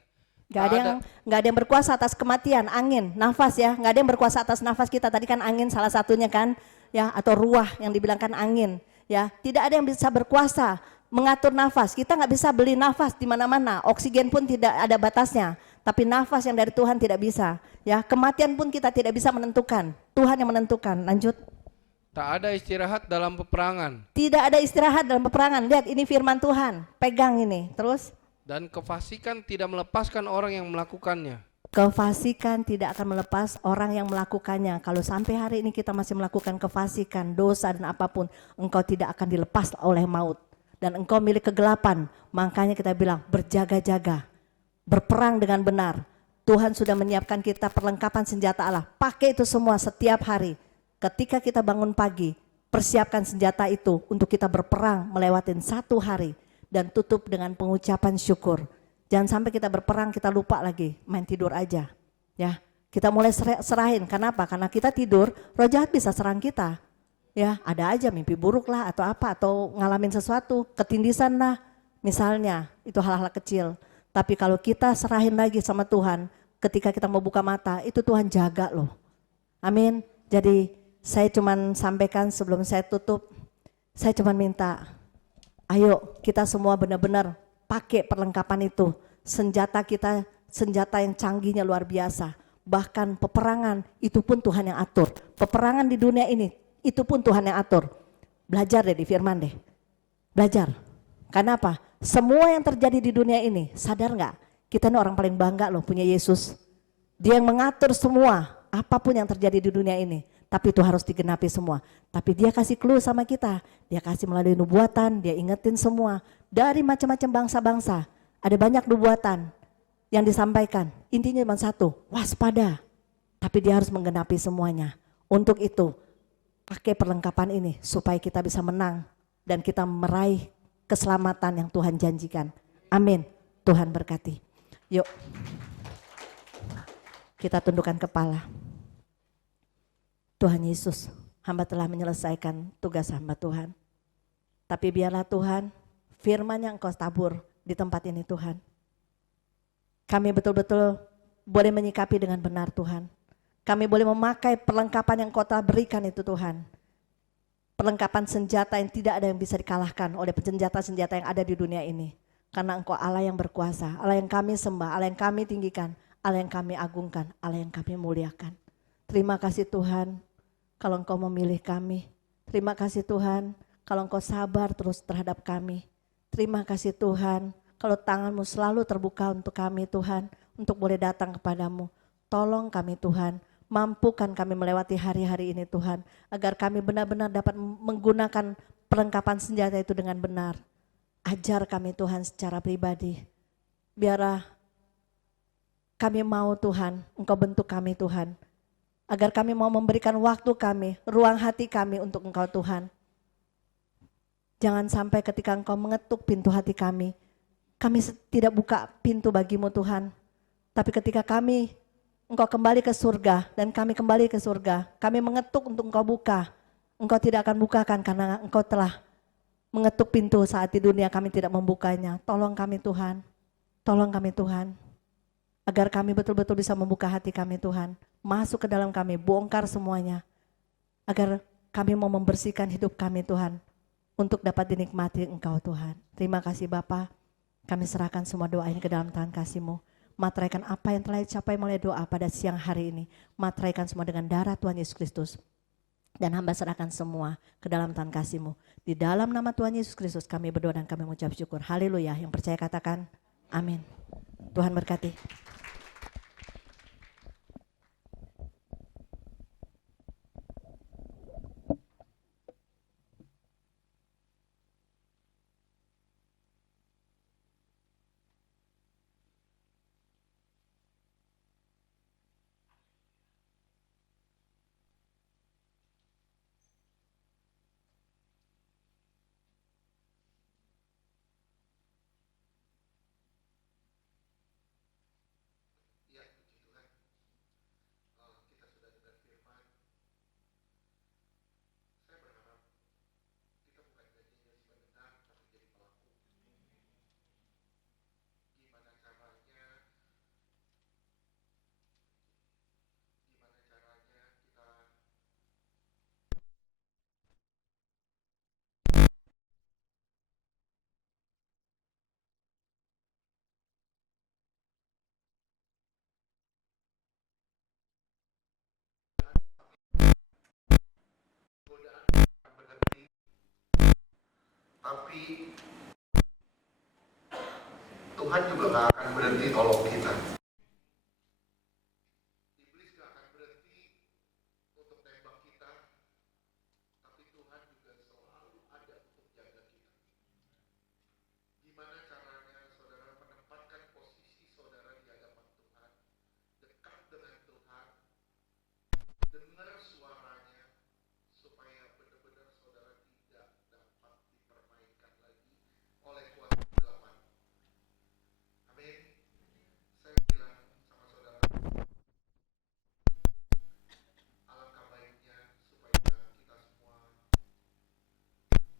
Gak ada yang berkuasa atas kematian, angin, nafas ya. Gak ada yang berkuasa atas nafas kita. Tadi kan angin salah satunya kan, ya, atau ruah yang dibilangkan angin. Ya, tidak ada yang bisa berkuasa mengatur nafas. Kita nggak bisa beli nafas di mana-mana. Oksigen pun tidak ada batasnya. Tapi nafas yang dari Tuhan tidak bisa. Ya, kematian pun kita tidak bisa menentukan. Tuhan yang menentukan. Lanjut. Tak ada istirahat dalam peperangan. Tidak ada istirahat dalam peperangan. Lihat, ini firman Tuhan. Pegang ini. Terus. Dan kefasikan tidak melepaskan orang yang melakukannya. Kefasikan tidak akan melepas orang yang melakukannya. Kalau sampai hari ini kita masih melakukan kefasikan, dosa dan apapun, engkau tidak akan dilepas oleh maut. Dan engkau milik kegelapan. Makanya kita bilang berjaga-jaga. Berperang dengan benar. Tuhan sudah menyiapkan kita perlengkapan senjata Allah. Pakai itu semua setiap hari. Ketika kita bangun pagi, persiapkan senjata itu untuk kita berperang melewatin satu hari. Dan tutup dengan pengucapan syukur. Jangan sampai kita berperang kita lupa lagi, main tidur aja. Ya, kita mulai serahin. Kenapa? Karena kita tidur, roh jahat bisa serang kita. Ya, ada aja mimpi buruk lah atau apa, atau ngalamin sesuatu, ketindisan lah. Misalnya, itu hal-hal kecil. Tapi kalau kita serahin lagi sama Tuhan, ketika kita mau buka mata, itu Tuhan jaga loh. Amin. Jadi saya cuman sampaikan sebelum saya tutup, saya cuman minta, ayo kita semua benar-benar pakai perlengkapan itu. Senjata kita, senjata yang canggihnya luar biasa. Bahkan peperangan, itu pun Tuhan yang atur. Peperangan di dunia ini, itu pun Tuhan yang atur. Belajar deh di firman deh. Belajar. Karena apa? Semua yang terjadi di dunia ini, sadar nggak? Kita ini orang paling bangga loh punya Yesus. Dia yang mengatur semua, apapun yang terjadi di dunia ini. Tapi itu harus digenapi semua. Tapi dia kasih clue sama kita. Dia kasih melalui nubuatan, dia ingetin semua. Dari macam-macam bangsa-bangsa, ada banyak nubuatan yang disampaikan. Intinya cuma satu, waspada. Tapi dia harus menggenapi semuanya. Untuk itu, pakai perlengkapan ini supaya kita bisa menang. Dan kita meraih keselamatan yang Tuhan janjikan. Amin. Tuhan berkati. Yuk. Kita tundukkan kepala. Tuhan Yesus, hamba telah menyelesaikan tugas hamba Tuhan. Tapi biarlah Tuhan, firman yang Engkau tabur di tempat ini Tuhan. Kami betul-betul boleh menyikapi dengan benar Tuhan. Kami boleh memakai perlengkapan yang Engkau telah berikan itu Tuhan. Perlengkapan senjata yang tidak ada yang bisa dikalahkan oleh senjata-senjata yang ada di dunia ini. Karena Engkau Allah yang berkuasa, Allah yang kami sembah, Allah yang kami tinggikan, Allah yang kami agungkan, Allah yang kami muliakan. Terima kasih Tuhan kalau Engkau memilih kami. Terima kasih Tuhan kalau Engkau sabar terus terhadap kami. Terima kasih Tuhan kalau tangan-Mu selalu terbuka untuk kami Tuhan, untuk boleh datang kepadamu. Tolong kami Tuhan, mampukan kami melewati hari-hari ini Tuhan, agar kami benar-benar dapat menggunakan perlengkapan senjata itu dengan benar. Ajar kami Tuhan secara pribadi. Biarlah kami mau Tuhan, Engkau bentuk kami Tuhan, agar kami mau memberikan waktu kami, ruang hati kami untuk Engkau Tuhan. Jangan sampai ketika Engkau mengetuk pintu hati kami tidak buka pintu bagimu Tuhan. Tapi ketika Engkau kembali ke surga dan kami kembali ke surga, kami mengetuk untuk Engkau buka. Engkau tidak akan bukakan karena Engkau telah mengetuk pintu saat di dunia kami tidak membukanya. Tolong kami Tuhan, tolong kami Tuhan. Agar kami betul-betul bisa membuka hati kami Tuhan, masuk ke dalam kami, bongkar semuanya. Agar kami mau membersihkan hidup kami Tuhan, untuk dapat dinikmati Engkau Tuhan. Terima kasih Bapa, kami serahkan semua doa ini ke dalam tangan kasih-Mu. Materaikan apa yang telah dicapai melalui doa pada siang hari ini. Materaikan semua dengan darah Tuhan Yesus Kristus. Dan hamba serahkan semua ke dalam tangan kasih-Mu. Di dalam nama Tuhan Yesus Kristus kami berdoa dan kami mengucap syukur. Haleluya. Yang percaya katakan amin. Tuhan berkati. Tapi Tuhan juga gak akan berhenti tolong kita. Iblis gak akan berhenti untuk tembak kita, tapi Tuhan juga selalu ada untuk jaga kita. Gimana caranya saudara menempatkan posisi saudara di hadapan Tuhan, dekat dengan Tuhan, dengar suaranya, supaya benar-benar saudara tidak dapat dipermainkan lagi oleh kuasa kegelapan. Amin. Saya bilang sama saudara, alangkah baiknya supaya kita semua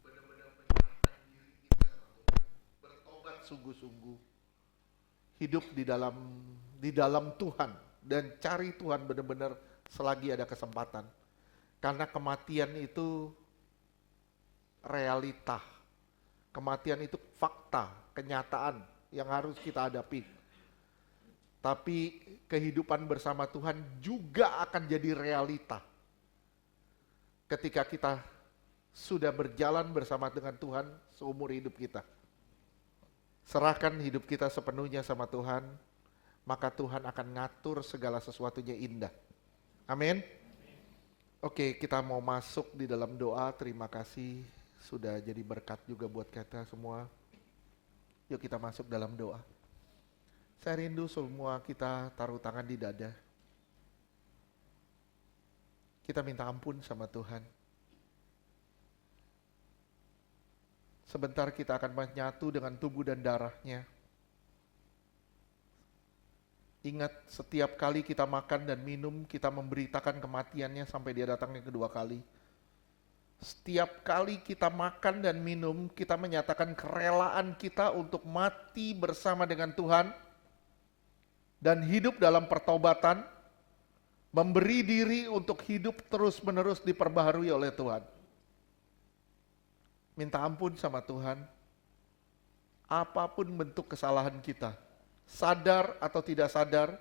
benar-benar menyerahkan diri kita sama Tuhan, bertobat sungguh-sungguh, hidup di dalam Tuhan, dan cari Tuhan benar-benar selagi ada kesempatan. Karena kematian itu realita, kematian itu fakta, kenyataan yang harus kita hadapi. Tapi kehidupan bersama Tuhan juga akan jadi realita ketika kita sudah berjalan bersama dengan Tuhan seumur hidup kita. Serahkan hidup kita sepenuhnya sama Tuhan, maka Tuhan akan ngatur segala sesuatunya indah. Amin. Oke, kita mau masuk di dalam doa. Terima kasih sudah jadi berkat juga buat kita semua. Yuk kita masuk dalam doa. Saya rindu semua kita taruh tangan di dada. Kita minta ampun sama Tuhan. Sebentar kita akan menyatu dengan tubuh dan darahnya. Ingat, setiap kali kita makan dan minum, kita memberitakan kematiannya sampai dia datang yang kedua kali. Setiap kali kita makan dan minum, kita menyatakan kerelaan kita untuk mati bersama dengan Tuhan dan hidup dalam pertobatan, memberi diri untuk hidup terus-menerus diperbaharui oleh Tuhan. Minta ampun sama Tuhan, apapun bentuk kesalahan kita, sadar atau tidak sadar,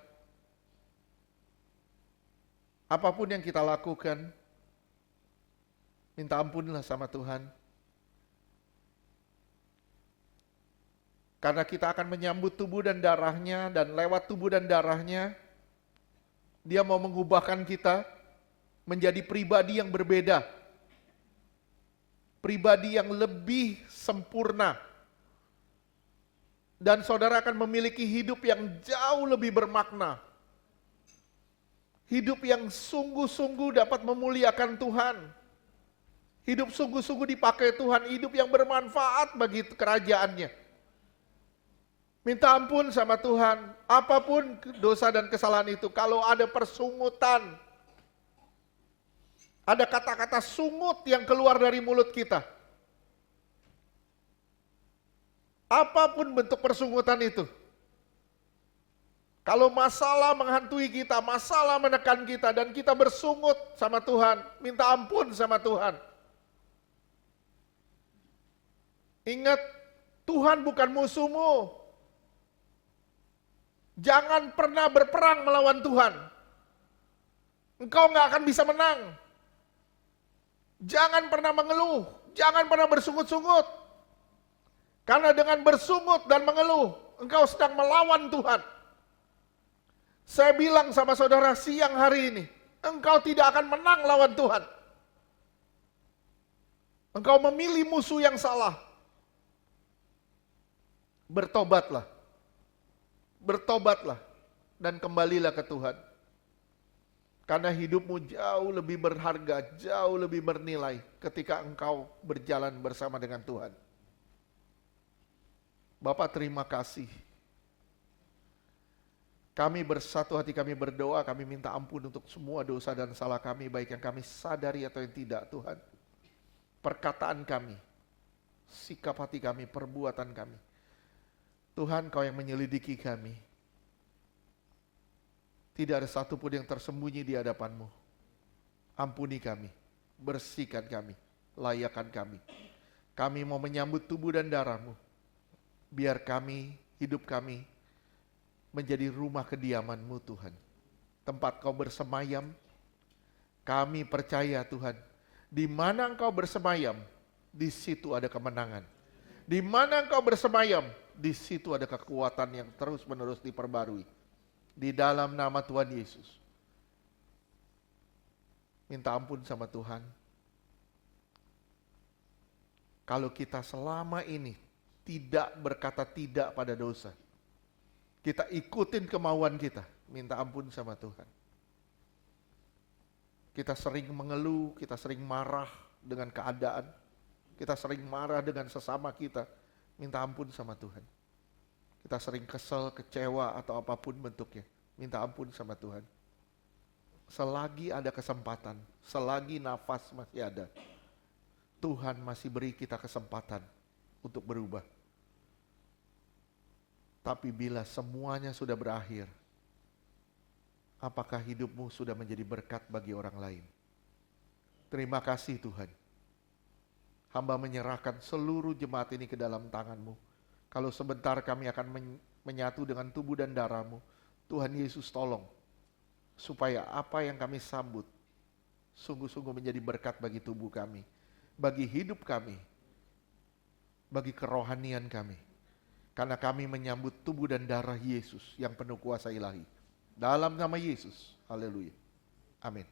apapun yang kita lakukan, minta ampunlah sama Tuhan. Karena kita akan menyambut tubuh dan darahnya, dan lewat tubuh dan darahnya, Dia mau mengubahkan kita menjadi pribadi yang berbeda. Pribadi yang lebih sempurna. Dan saudara akan memiliki hidup yang jauh lebih bermakna. Hidup yang sungguh-sungguh dapat memuliakan Tuhan. Hidup sungguh-sungguh dipakai Tuhan, hidup yang bermanfaat bagi kerajaannya. Minta ampun sama Tuhan, apapun dosa dan kesalahan itu. Kalau ada persungutan, ada kata-kata sungut yang keluar dari mulut kita. Apapun bentuk persungutan itu. Kalau masalah menghantui kita, masalah menekan kita, dan kita bersungut sama Tuhan, minta ampun sama Tuhan. Ingat, Tuhan bukan musuhmu. Jangan pernah berperang melawan Tuhan. Engkau nggak akan bisa menang. Jangan pernah mengeluh, jangan pernah bersungut-sungut. Karena dengan bersungut dan mengeluh, engkau sedang melawan Tuhan. Saya bilang sama saudara siang hari ini, engkau tidak akan menang lawan Tuhan. Engkau memilih musuh yang salah. Bertobatlah. Bertobatlah dan kembalilah ke Tuhan. Karena hidupmu jauh lebih berharga, jauh lebih bernilai ketika engkau berjalan bersama dengan Tuhan. Bapak terima kasih. Kami bersatu hati, kami berdoa, kami minta ampun untuk semua dosa dan salah kami, baik yang kami sadari atau yang tidak Tuhan. Perkataan kami, sikap hati kami, perbuatan kami. Tuhan, Kau yang menyelidiki kami. Tidak ada satupun yang tersembunyi di hadapan-Mu. Ampuni kami, bersihkan kami, layakkan kami. Kami mau menyambut tubuh dan darah-Mu. Biar kami, hidup kami, menjadi rumah kediaman-Mu Tuhan. Tempat Kau bersemayam, kami percaya Tuhan, di mana Engkau bersemayam, di situ ada kemenangan. Di mana Engkau bersemayam, di situ ada kekuatan yang terus-menerus diperbarui. Di dalam nama Tuhan Yesus. Minta ampun sama Tuhan. Kalau kita selama ini tidak berkata tidak pada dosa, kita ikutin kemauan kita, minta ampun sama Tuhan. Kita sering mengeluh, kita sering marah dengan keadaan, kita sering marah dengan sesama kita, minta ampun sama Tuhan. Kita sering kesel, kecewa, atau apapun bentuknya, minta ampun sama Tuhan. Selagi ada kesempatan, selagi nafas masih ada, Tuhan masih beri kita kesempatan untuk berubah. Tapi bila semuanya sudah berakhir, apakah hidupmu sudah menjadi berkat bagi orang lain? Terima kasih Tuhan. Hamba menyerahkan seluruh jemaat ini ke dalam tangan-Mu. Kalau sebentar kami akan menyatu dengan tubuh dan darah-Mu, Tuhan Yesus tolong, supaya apa yang kami sambut, sungguh-sungguh menjadi berkat bagi tubuh kami, bagi hidup kami, bagi kerohanian kami. Karena kami menyambut tubuh dan darah Yesus yang penuh kuasa ilahi. Dalam nama Yesus, haleluya. Amin.